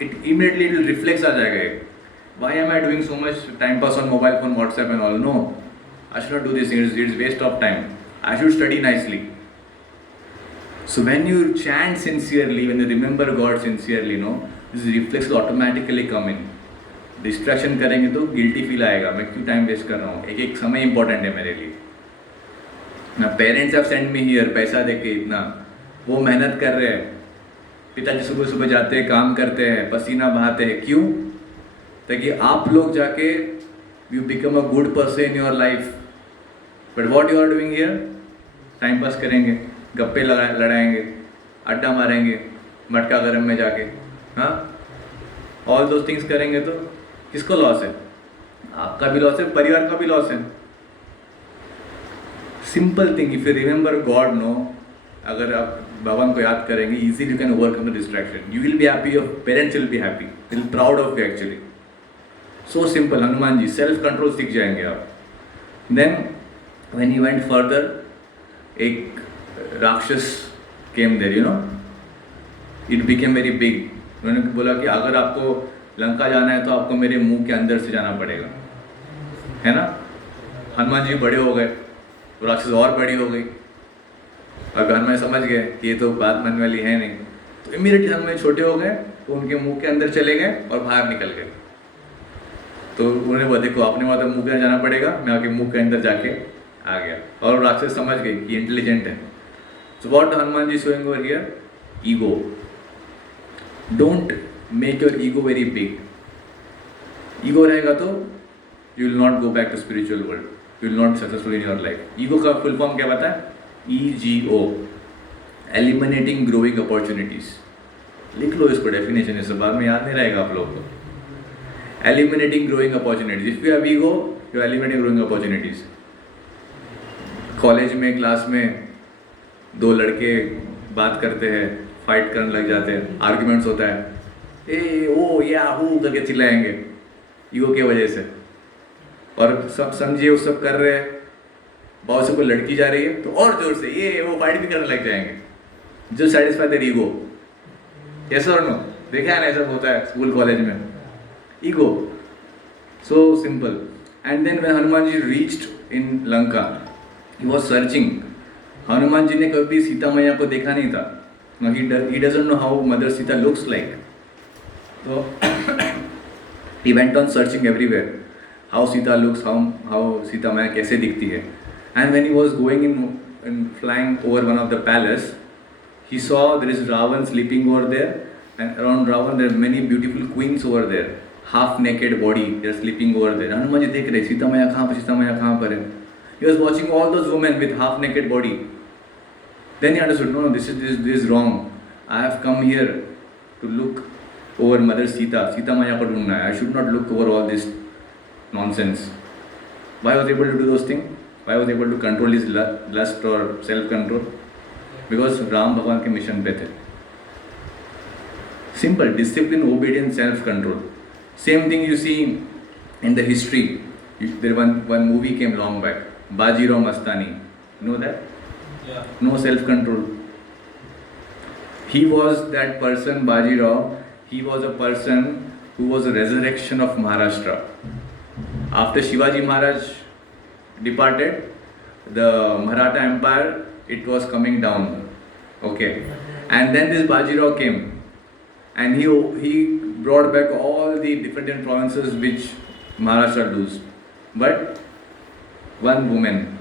it immediately it will reflex आ जाएगा, why am I doing so much time pass on mobile phone, WhatsApp and all? No, I should not do this, it's waste of time, I should study nicely. So when you chant sincerely, when you remember God sincerely, this reflex will automatically come in. Distraction करेंगे तो guilty feel आएगा, मैं क्यों time waste कर रहा हूँ? एक समय इंपॉर्टेंट है मेरे लिए ना। Parents have send me here, पैसा दे के इतना, वो मेहनत कर रहे हैं, पिताजी सुबह सुबह जाते हैं, काम करते हैं, पसीना बहाते हैं, क्यों? ताकि आप लोग जाके you become a good person in your life. But what you are doing here? Time pass करेंगे, गप्पे लड़ाएंगे, अड्डा मारेंगे मटका गरम में जाके, हाँ, ऑल दोज थिंग्स करेंगे तो किसको लॉस है? आपका भी लॉस है, परिवार का भी लॉस है। Simple thing, if you remember God, अगर आप भगवान को याद करेंगे, easily you can overcome the distraction, you will be happy, your parents will be happy, will proud of you actually. So simple, Hanuman ji self control सीख जाएंगे आप। Then when you went further, एक राक्षस came there, it became very big. उन्होंने बोला कि अगर आपको लंका जाना है तो आपको मेरे मुंह के अंदर से जाना पड़ेगा, है ना? हनुमान जी बड़े हो गए, राक्षस और बड़ी हो गई, और हनुमान समझ गए कि ये तो बात मानने वाली है नहीं, तो इमीडिएटली हनुमान छोटे हो गए, तो उनके मुंह के अंदर चले गए और बाहर निकल गए। तो उन्होंने बोला देखो आपने वहाँ तक मुंह के अंदर जाना पड़ेगा, मैं आपके मुंह के अंदर जाके आ गया, और राक्षस समझ गए कि इंटेलिजेंट है। So what Hanuman ji is showing over here? Ego. Don't make your ego very big. Ego रहेगा तो you will not go back to spiritual world. You will not successful in your life. Ego का full form क्या पता है? EGO. Eliminating growing opportunities. लिख लो इसको definition, इस बाद में याद नहीं रहेगा आप लोगों को। Eliminating growing opportunities. If you have ego, you are eliminating growing opportunities. College में, क्लास में दो लड़के बात करते हैं, फाइट करने लग जाते हैं, आर्ग्यूमेंट्स होता है, ए ओ या हु करके चिल्लाएंगे ईगो की वजह से, और सब समझिए वो सब कर रहे हैं, बहुत से कोई लड़की जा रही है तो और जोर से ये वो फाइट भी करने लग जाएंगे, जो सेटिस्फाई देयर ईगो। यस और नो? देखा है ना, ऐसा होता है स्कूल कॉलेज में, ego. So simple. And then when Hanuman ji reached in Lanka, he was searching. Hanuman ji ने कभी सीता मैया को देखा नहीं था, he doesn't know how mother Sita looks like. So he went on searching everywhere how Sita looks, how Sita मैया कैसे दिखती है। And when he was going in flying over one of the palace, he saw there is Ravan sleeping over there, and around Ravan there are many beautiful queens over there, half naked body, they are sleeping over there. Hanuman ji देख रहे सीता मैया कहाँ पर, सीता मैया कहाँ पर है। He was watching all those women with half naked body. Then he understood, no, this is wrong. I have come here to look over Mother Sita. Sita Maya ko dhundna hai. I should not look over all this nonsense. Why was he able to do those things? Why was he able to control his lust or self-control? Because Ram Bhagwan ke mission pe the. Simple, discipline, obedience, self-control. Same thing you see in the history. There one movie came long back, Bajirao Mastani. You know that? Yeah. No self-control. He was that person, Bajirao. He was a person who was a resurrection of Maharashtra. After Shivaji Maharaj departed, the Maratha Empire, it was coming down. Okay. And then this Bajirao came. And he brought back all the different provinces which Maharashtra lose. But one woman,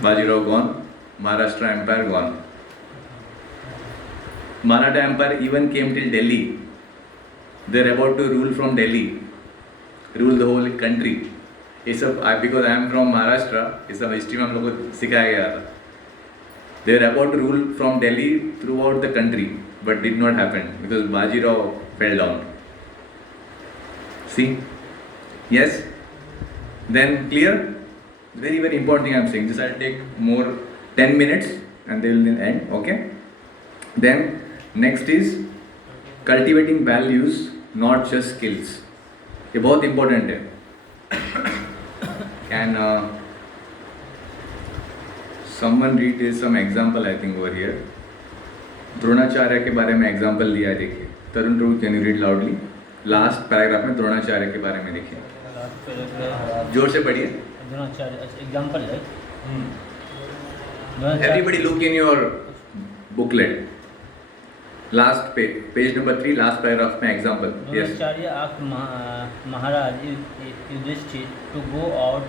Bajirao gone, Maharashtra Empire gone. Maratha Empire even came till Delhi. They're about to rule from Delhi, rule the whole country. It's because I am from Maharashtra, it's a history में हम लोगों को सिखाया गया था. They're about to rule from Delhi throughout the country, but did not happen because Bajirao fell down. See? Yes? Then clear? Very, very important thing I'm saying. This I'll take more 10 minutes and they will then end. Okay? Then next is cultivating values, not just skills. ये बहुत important है. Can someone read some example I think over here? Dronacharya के बारे में example दिया है देखिए. Tarun Prabhu can you read loudly? Last paragraph में द्रोणाचार्य के बारे में देखिए. जोर से पढ़िए. द्रोणाचार्य एग्जाम्पल है. Everybody look in your booklet. Last page number 3, last paragraph में example. Yes. Dronacharya asked Maharaj Yudhishthir to go out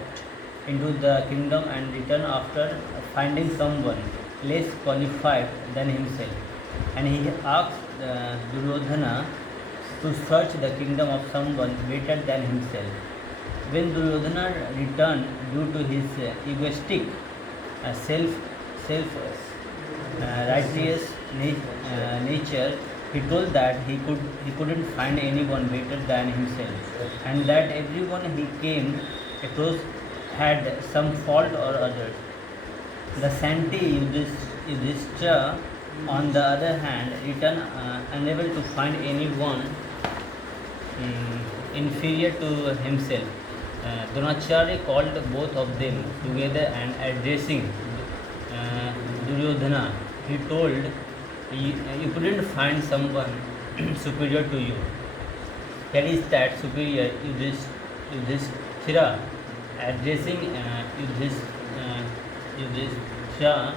into the kingdom and return after finding someone less qualified than himself. And he asked Duryodhana to search the kingdom of someone better than himself. When Duryodhana returned due to his egoistic, righteous nature, he told that he couldn't find anyone better than himself, and that everyone he came across had some fault or other. The Santi Yudhishthira, on the other hand, returned unable to find anyone inferior to himself. Dronacharya called both of them together and addressing Duryodhana, he told, you couldn't find someone superior to you. That is that superior Yudhishthira, addressing Yudhishthira,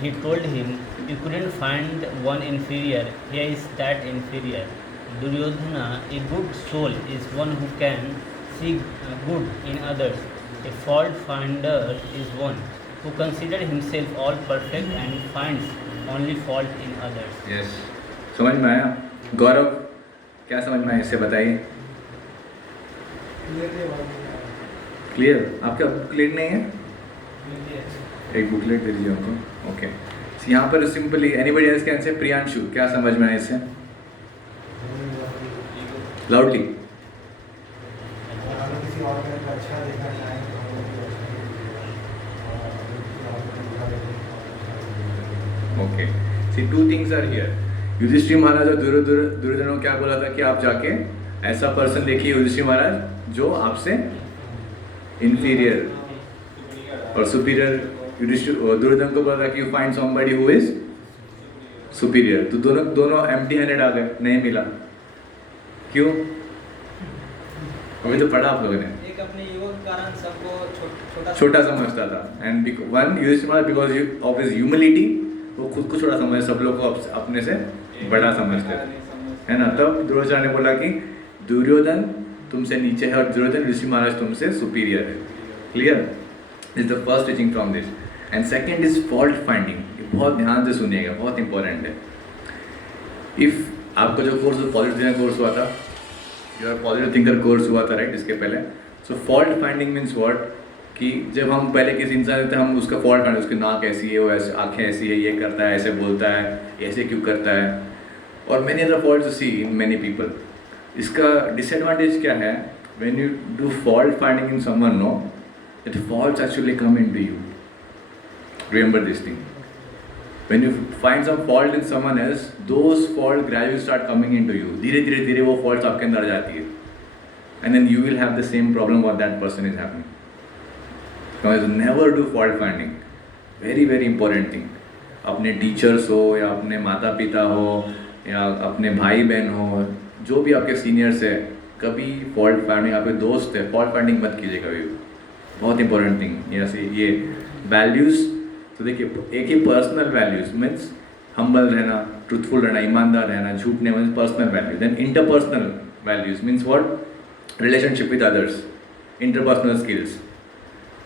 he told him, you couldn't find one inferior, here is that inferior. Duryodhana, a good soul is one who can see good in others. A fault finder is one who considers himself all perfect and finds only fault in others. Yes. समझ में आया? गौरव क्या समझ में आया इससे बताइए. Clear? आपका बुकलेट नहीं है? एक बुकलेट दे दीजिए हमको. ओके. यहाँ पर simply anybody else can say Priyanshu क्या समझ में आया इससे? लाउडली. किसी और का अच्छा देखना चाहें okay. See two things are here. Yudhishthira Maharaj और दुर्योधन को क्या बोला था कि आप जाके ऐसा पर्सन देखिए युधिष्ठिर महाराज जो आपसे इंफीरियर और सुपीरियर. दुर्योधन को बोला था कि you find somebody who is superior. तो दोनों एम्प्टी हैंडेड आ गए, नहीं मिला. क्यों? अभी तो पढ़ा आप लोगों ने. एक अपने ईगो के कारण सबको छोटा समझता था. And one Yudhishthira Maharaj because of his humility वो खुद को छोटा समझ, सब लोग को अपने से बड़ा समझते है ना. तब द्रोणाचार्य ने बोला कि दुर्योधन तुमसे नीचे है और दुर्योधन युधिष्ठिर महाराज तुमसे सुपीरियर है. Clear? Is the first teaching from this. And second is fault finding. बहुत ध्यान से सुनिएगा, बहुत इंपॉर्टेंट है. इफ आपका जो कोर्स पॉजिटिव थिंकर कोर्स हुआ था, योर पॉजिटिव थिंकर कोर्स हुआ था राइट, इसके पहले. सो फॉल्ट फाइंडिंग मीन्स व्हाट कि जब हम पहले किसी इंसान से हम उसका फॉल्ट फाइंड, उसकी नाक ऐसी है, वो ऐसे आँखें ऐसी है, ये करता है, ऐसे बोलता है, ऐसे क्यों करता है, और many other faults see in many people. इसका डिसएडवांटेज क्या है? When you do fault finding in someone, know that faults actually come into you. Remember this thing. When you find some fault in someone else, those faults gradually start coming into you. धीरे धीरे वो faults आपके अंदर जाती है, and then you will have the same problem what that person is having. So never do fault finding. Very important thing. अपने teachers हो या अपने माता पिता हो या अपने भाई बहन हो, जो भी आपके सीनियर्स है, कभी फॉल्ट फाइंडिंग, आपके दोस्त है, फॉल्ट फाइंडिंग मत कीजिए कभी भी। बहुत इंपॉर्टेंट थिंग ये वैल्यूज़। तो देखिए, एक ही पर्सनल वैल्यूज़ मीन्स हम्बल रहना, ट्रूथफुल रहना, ईमानदार रहना, झूठ नहीं means personal value. Then interpersonal values means what, relationship with others, interpersonal skills.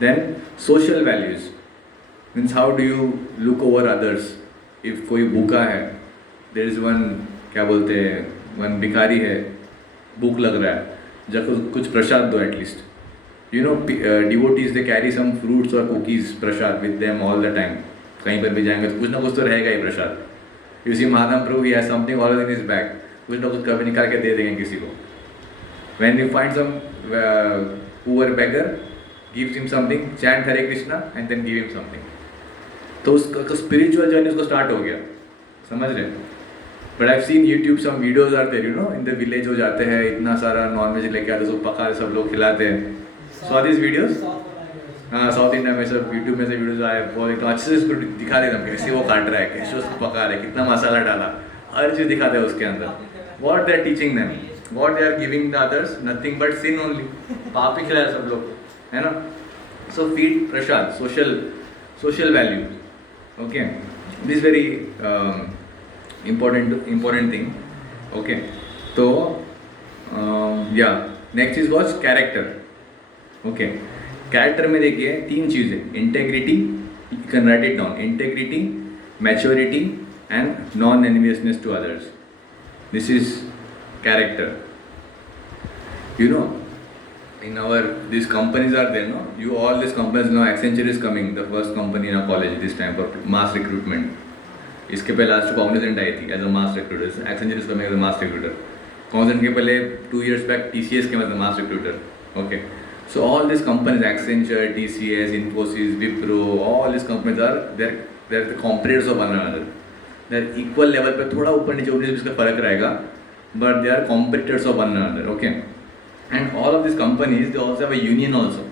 Then social values means how do you look over others. If कोई भूखा है, देर इज़ वन, क्या बोलते हैं, वन भिखारी है, भूख लग रहा है, जब कुछ प्रसाद दो at least. You know, devotees they carry some fruits or cookies prasad with them all the time. कहीं पर भी जाएंगे तो कुछ ना कुछ तो रहेगा ही प्रसाद। You see Madam Prabhu, he has something always in his bag. कुछ ना कुछ कभी निकाल के दे देंगे किसी को। When you find some poor beggar, gives him something, chant Hare Krishna and then give him something. तो उसका spiritual journey उसको start हो गया, समझ रहे? But I've seen YouTube some videos are there, you know, in the village हो जाते हैं, इतना सारा non-veg लेके आते, सब पका सब लोग खिलाते हैं। Saw these videos? हाँ, साउथ इंडिया में सब यूट्यूब में से वीडियोस आए, बहुत एकदम अच्छे से उसको दिखा देते हैं कैसे वो काट रहा है, कैसे उसको पका रहा है, कितना मसाला डाला, हर चीज़ दिखाते हैं उसके अंदर। What they are teaching them, what they are giving the others, nothing but sin only, पाप ही खिलाया सब लोग, है ना। So feed prasad, social value, okay, this very important thing, okay. तो yeah next is watch character, okay. Character में देखिए 3 चीज़ें, integrity, you can write it down, integrity, maturity and non enviousness to others, this is character. You know, in our these companies are there, no, you all these companies now, Accenture is coming, the first company in our college this time for mass recruitment. इसके पहले last Cognizant आई थी as a mass recruiter, Accenture is coming as a mass recruiter. Cognizant के पहले 2 years back TCS came as a mass recruiter, okay. So all these companies, Accenture, TCS, Infosys, Wipro, all these companies are they're the competitors of one another. They're equal level पे, थोड़ा ऊपर नीचे 19-20 का फर्क रहेगा, but they are competitors of one another, okay. And all of these companies, they also have a union also,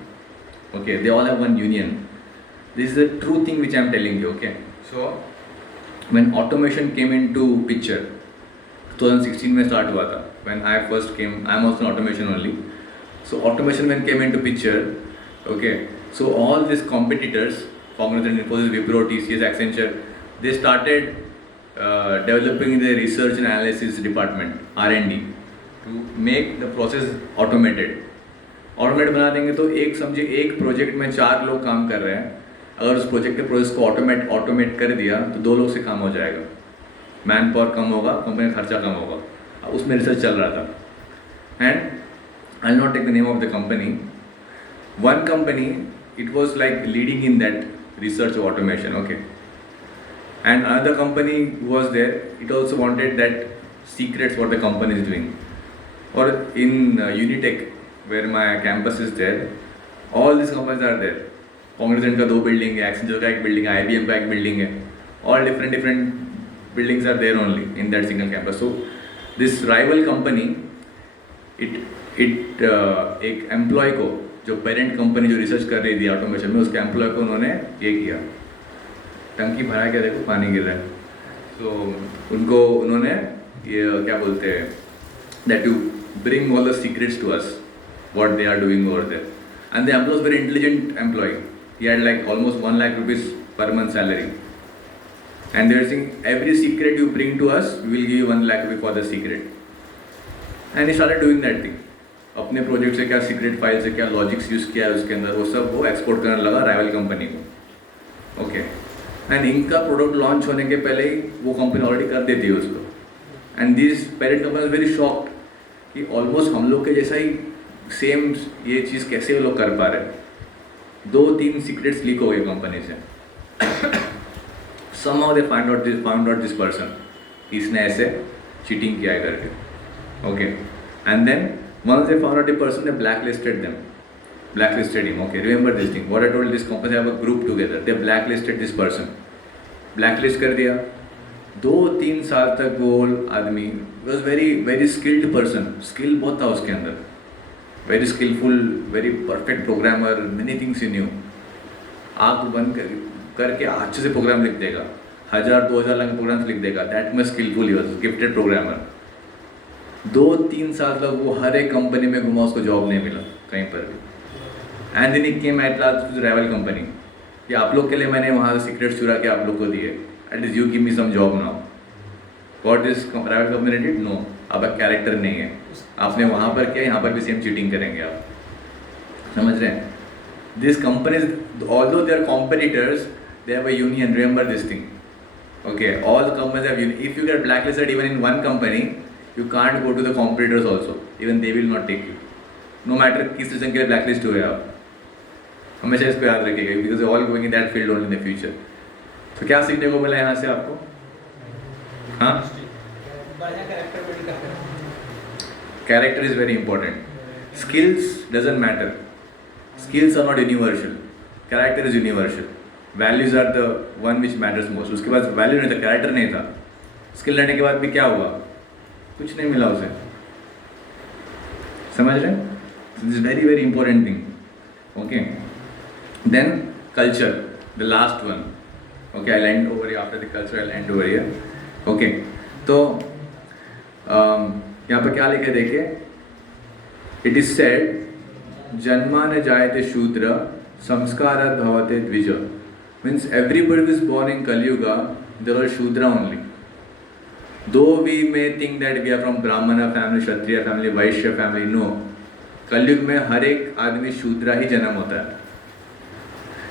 okay. They all have one union. This is the true thing which I am telling you, okay. So when automation came into picture, 2016 में start हुआ था, when I first came, I am also in automation only. So automation when came into picture, okay, so all these competitors, Cognizant, Infosys, Wipro, TCS, Accenture, they started developing the research and analysis department, R&D, to make the process automated. Automate बना देंगे तो एक समझिए, एक project में 4 लोग काम कर रहे हैं, अगर उस प्रोजेक्ट के प्रोसेस को ऑटोमेट कर दिया तो 2 लोग से काम हो जाएगा, मैन पावर कम होगा, कंपनी का खर्चा कम होगा। उसमें रिसर्च चल रहा था। And I'll not take the name of the company. One company, it was like leading in that research of automation, okay. And another company was there, it also wanted that secrets what the company is doing. Or in Unitech, where my campus is there, all these companies are there. Cognizant का 2 building है, Accenture का 1 building है, IBM का 1 building है, all different buildings are there only in that single campus. So this rival company, एक employ को, जो parent company जो रिसर्च कर रही थी ऑटोमेशन में, उसके एम्प्लॉय को उन्होंने ये किया, टंकी भरा के देखो पानी गिर रहा है, तो उन्होंने ये क्या बोलते हैं, that you bring all the secrets to us what they are doing over there. And the employee very intelligent employee, he had like almost 1 lakh rupees per month salary, and they are saying every secret you bring to us, we will give you 1 lakh rupees for the secret. And he started doing that thing. अपने project से क्या secret file से क्या logics use किया है उसके अंदर, वो सब वो एक्सपोर्ट करने लगा राइवल कंपनी को, ओके। एंड इनका प्रोडक्ट लॉन्च होने के पहले ही वो कंपनी ऑलरेडी कर देती है उसको। And this parent company is very shocked कि ऑलमोस्ट हम लोग के जैसा ही सेम ये चीज़ कैसे वो लोग कर पा रहे हैं। 2-3 सीक्रेट्स लीक हो गए कंपनी से। somehow they found out this person, इसने ऐसे चीटिंग किया है करके, okay. And then once they found out the person, they blacklisted him, okay. Remember this thing, what I told, this company have a group together, they blacklisted this person, blacklist कर दिया। 2-3 साल तक वो आदमी was very skilled person, skill बहुत था उसके अंदर, very skillful, very perfect programmer, many things he knew। आँख बंद करके अच्छे से प्रोग्राम लिख देगा, 1000-2000 लाख प्रोग्राम्स लिख देगा, that much skilful, he was gifted programmer. 2-3 साल तक वो हर एक कंपनी में घुमा, उसको जॉब नहीं मिला कहीं पर भी। And then he came at last to rival company कि आप लोग के लिए मैंने वहाँ से सीक्रेट्स चुरा के आप लोग को दिए, at least you give me some job now. What this rival company did? No, आपका कैरेक्टर नहीं है, आपने वहाँ पर किया, यहाँ पर भी सेम चीटिंग करेंगे आप। समझ रहे हैं? This companies although they are competitors, they have a union, remember this thing, okay? All the companies have union. If you get blacklisted even in one company, you can't go to the competitors also, even they will not take you, no matter किस reason के लिए blacklist हुए आप। हमेशा इसको याद रखिएगा, because you all going in that field only in the future. तो क्या सीखने को मिला यहाँ से आपको? हाँ, बढ़िया कैरेक्टर बिल्ड करते हैं। character is very important. Skills doesn't matter. Skills are not universal. Character is universal. Values are the one which matters most. उसके पास वैल्यू नहीं था, कैरेक्टर नहीं था, स्किल लेने के बाद भी क्या हुआ? कुछ नहीं मिला उसे। समझ रहे हैं? This is very very important thing. Okay, then culture, the last one. Okay, I end over here after the culture, I end over here. Okay, तो यहाँ पर क्या लिखे देखिए, इट इज सेड जन्मान जायते शूद्र संस्कारात् भवते द्विज। Means everybody who is born in Kali Yuga, they are all Shudra only. Though we may think that we are from Brahmana family, Kshatriya family, Vaishya family, no. Kali Yuga में हर एक आदमी शूद्रा ही जन्म होता है।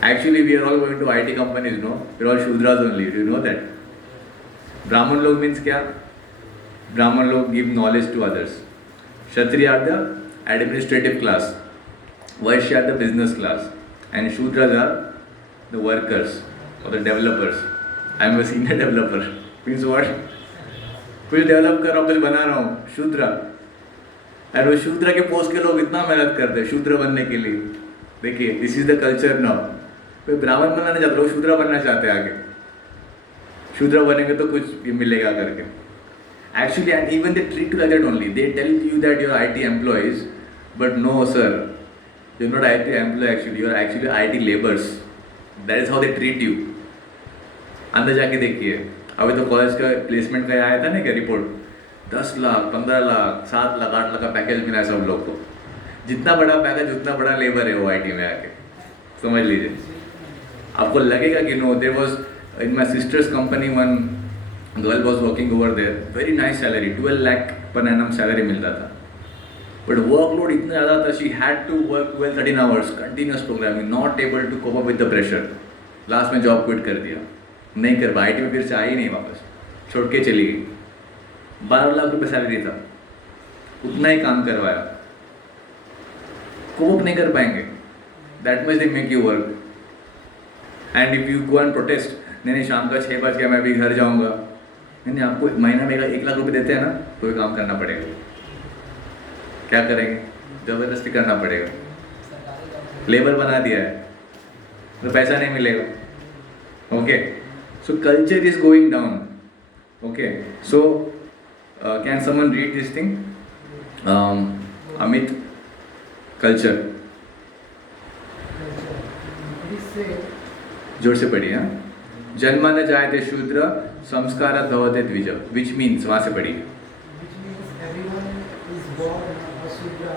Actually, we are all going to IT companies, no? We are all Shudras only. Do you know that? ब्राह्मण लोग means क्या? ब्राह्मण लोग give knowledge to others. Kshatriya are the administrative class. Vaishya are the business class. And Shudras are the workers or the developers. I am a senior developer. Means what? कुछ develop कर रहा हूँ, कुछ बना रहा हूँ, शूद्रा। और वो शूद्रा के पोस्ट के लोग इतना मेहनत करते हैं शूद्र बनने के लिए। देखिए, this is the culture now. कोई ब्राह्मण बनना नहीं चाहते, लोग शूद्रा बनना चाहते हैं आगे। शूद्रा बनेंगे तो कुछ भी मिलेगा करके। Actually, and even they treat you like that only. They tell you that you are IT employees, but no, sir, you are not IT employee. Actually, you are actually IT laborers. That is how they treat you. अंदर जाके देखिए, अभी तो college का placement का आया था ना क्या रिपोर्ट, 10 लाख 15 लाख 7 लाख 8 लाख का पैकेज मिला है सब लोग को। जितना बड़ा पैकेज उतना बड़ा लेबर है वो IT में आके, समझ लीजिए। आपको लगेगा कि no, there was in my sister's company one girl was working over there, very nice salary, 12 lakh per annum salary मिलता था, बट वर्कलोड इतना ज़्यादा था, she had to work 12-13 hours continuous programming, not able to cope up with the pressure. लास्ट में job quit कर दिया, नहीं कर पाई, IT में फिर से आई नहीं वापस, छोड़ के चली गई। 12 लाख रुपये सैलरी था, उतना ही काम करवाया, कोप नहीं कर पाएंगे, that much they make you work. And if you go and protest, नहीं शाम का 6 बज गया मैं भी घर जाऊँगा, नहीं आपको महीना में 1 लाख रुपये देते हैं ना, कोई काम करना पड़ेगा। क्या करेंगे? ज़बरदस्ती करना पड़ेगा, लेबर बना दिया है तो पैसा नहीं मिलेगा। Okay, so culture is going down. Okay, so can someone read this thing? Amit, culture जोर से पढ़िए। हाँ, जन्म न जायते शूद्र संस्कारात् भवते द्विज, विच मीन्स, वहाँ से पढ़िए। Which means everyone is born a Shudra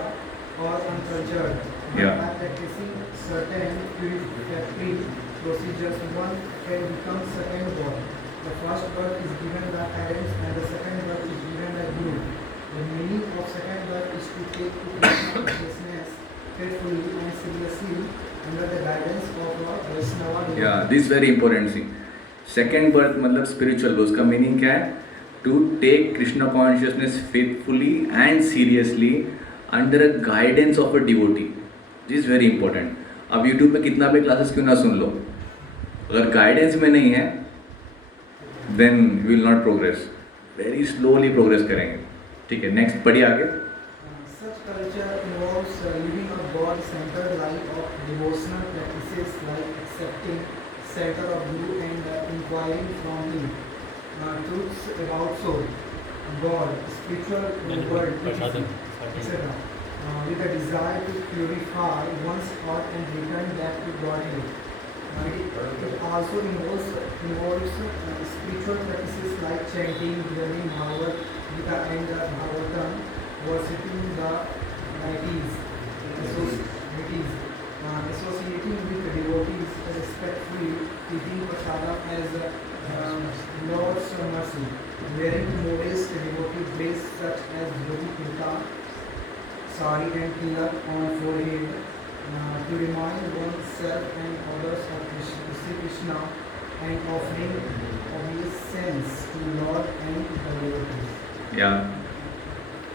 or uncultured. Yeah. By practicing certain purificatory procedures, one can become second born. The first birth is given by parents and the second birth is given by Guru. The meaning of second birth is to take to Krishna consciousness faithfully and seriously under the guidance of a Vaishnava. Yeah, this is very important thing. Second birth मतलब spiritual, उसका meaning क्या है? To take Krishna consciousness faithfully and seriously under a guidance of a devotee. This is very important. अब YouTube पे कितना भी classes क्यों ना सुन लो, अगर गाइडेंस में नहीं है then you will not progress, very slowly progress करेंगे। ठीक है, नेक्स्ट पढ़िए आगे। Such culture involves living a God-centered life of devotional practices like accepting center of Guru and inquiring from Him truths about soul, God, spiritual world, etc. With a desire to purify one's thought and return back to Godhead. It also involves spiritual practices like chanting, learning Bhagavad Gita and the Bhagavatam, worshipping the deities, associating with devotees, respectfully eating prasadam as Lord's mercy, wearing modest devotee dress such as dhoti kurta, sari and tilak on forehead, to remind oneself and others of Sri Krishna, and offering obeisance to Lord and the devotees. Yeah.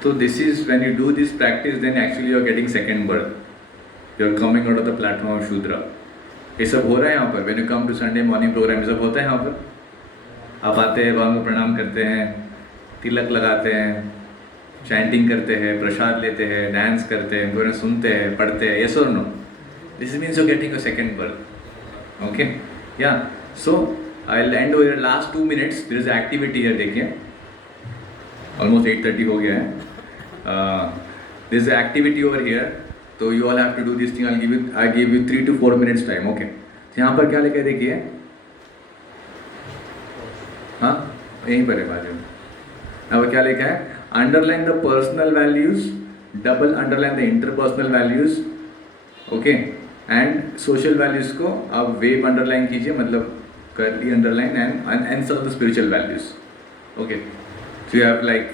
So this is when you do this practice, then actually you are getting second birth. You are coming out of the platform of Shudra. ये सब हो रहा है यहाँ पर. When you come to Sunday morning program, ये सब होता है यहाँ पर. आप आते हैं, भगवान को प्रणाम करते हैं, तिलक लगाते हैं, चैंटिंग करते हैं, प्रसाद लेते हैं, डांस करते हैं, पूरे सुनते हैं, पढ़ते हैं. Yes or no? This means you're getting a second birth. Okay? Yeah. So I'll end over the last 2 minutes. There is an activity here. देखिए. Almost 8:30 हो गया है. There is an activity over here. So you all have to do this thing. I give you 3 to 4 minutes time. Okay? तो यहाँ पर क्या लिखा है देखिए. हाँ, यहीं पर है बाजू में. अब क्या लिखा है? Underline the personal values, double underline the interpersonal values, okay? And social values को आप wave underline कीजिए, मतलब curly underline and some of the spiritual values, okay? So you have like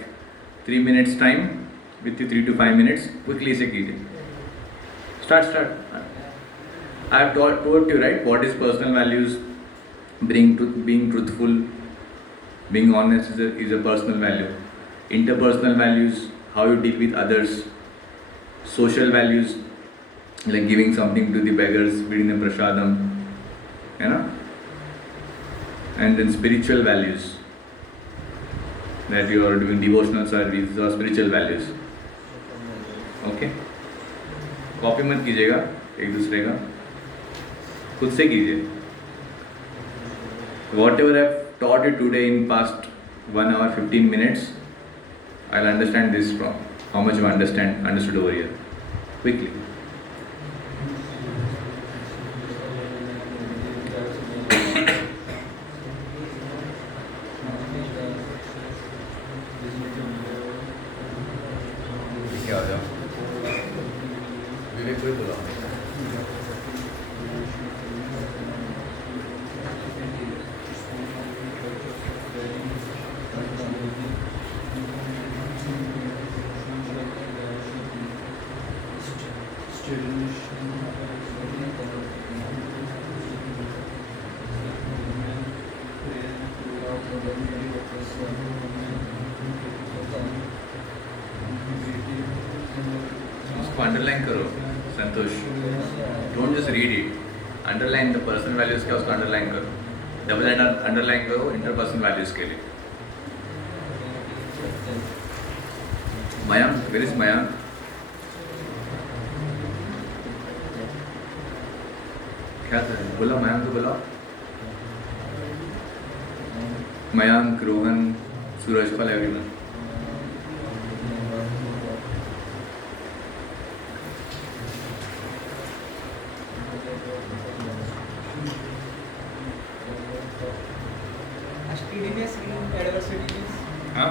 3 minutes time, with you 3 to 5 minutes, quickly से कीजिए. Start. I have taught you, right? What is personal values? Being truthful, being honest is a personal value. Interpersonal values, how you deal with others. Social values, like giving something to the beggars, feeding them prasadam, you know. And then spiritual values, that you are doing devotional service or spiritual values. Okay. Copy मत कीजिएगा एक दूसरे का, खुद से कीजिए. Whatever I have taught you today in past 1 hour 15 minutes, I'll understand this from how much you understood over here. Quickly. क्या हो जाओ विवेक कोई बोला उसको अंडरलाइन करो Santosh. Don't just read it, underline the personal values क्या, उसको अंडरलाइन करो. डबल अंडरलाइन करो इंटरपर्सनल वैल्यूज के लिए. Mayank, where is Mayank? क्या था बोला? मयंक तो बोला. मयंक, रोहन, सूरज फल, everyone. TDPS in adversity is हाँ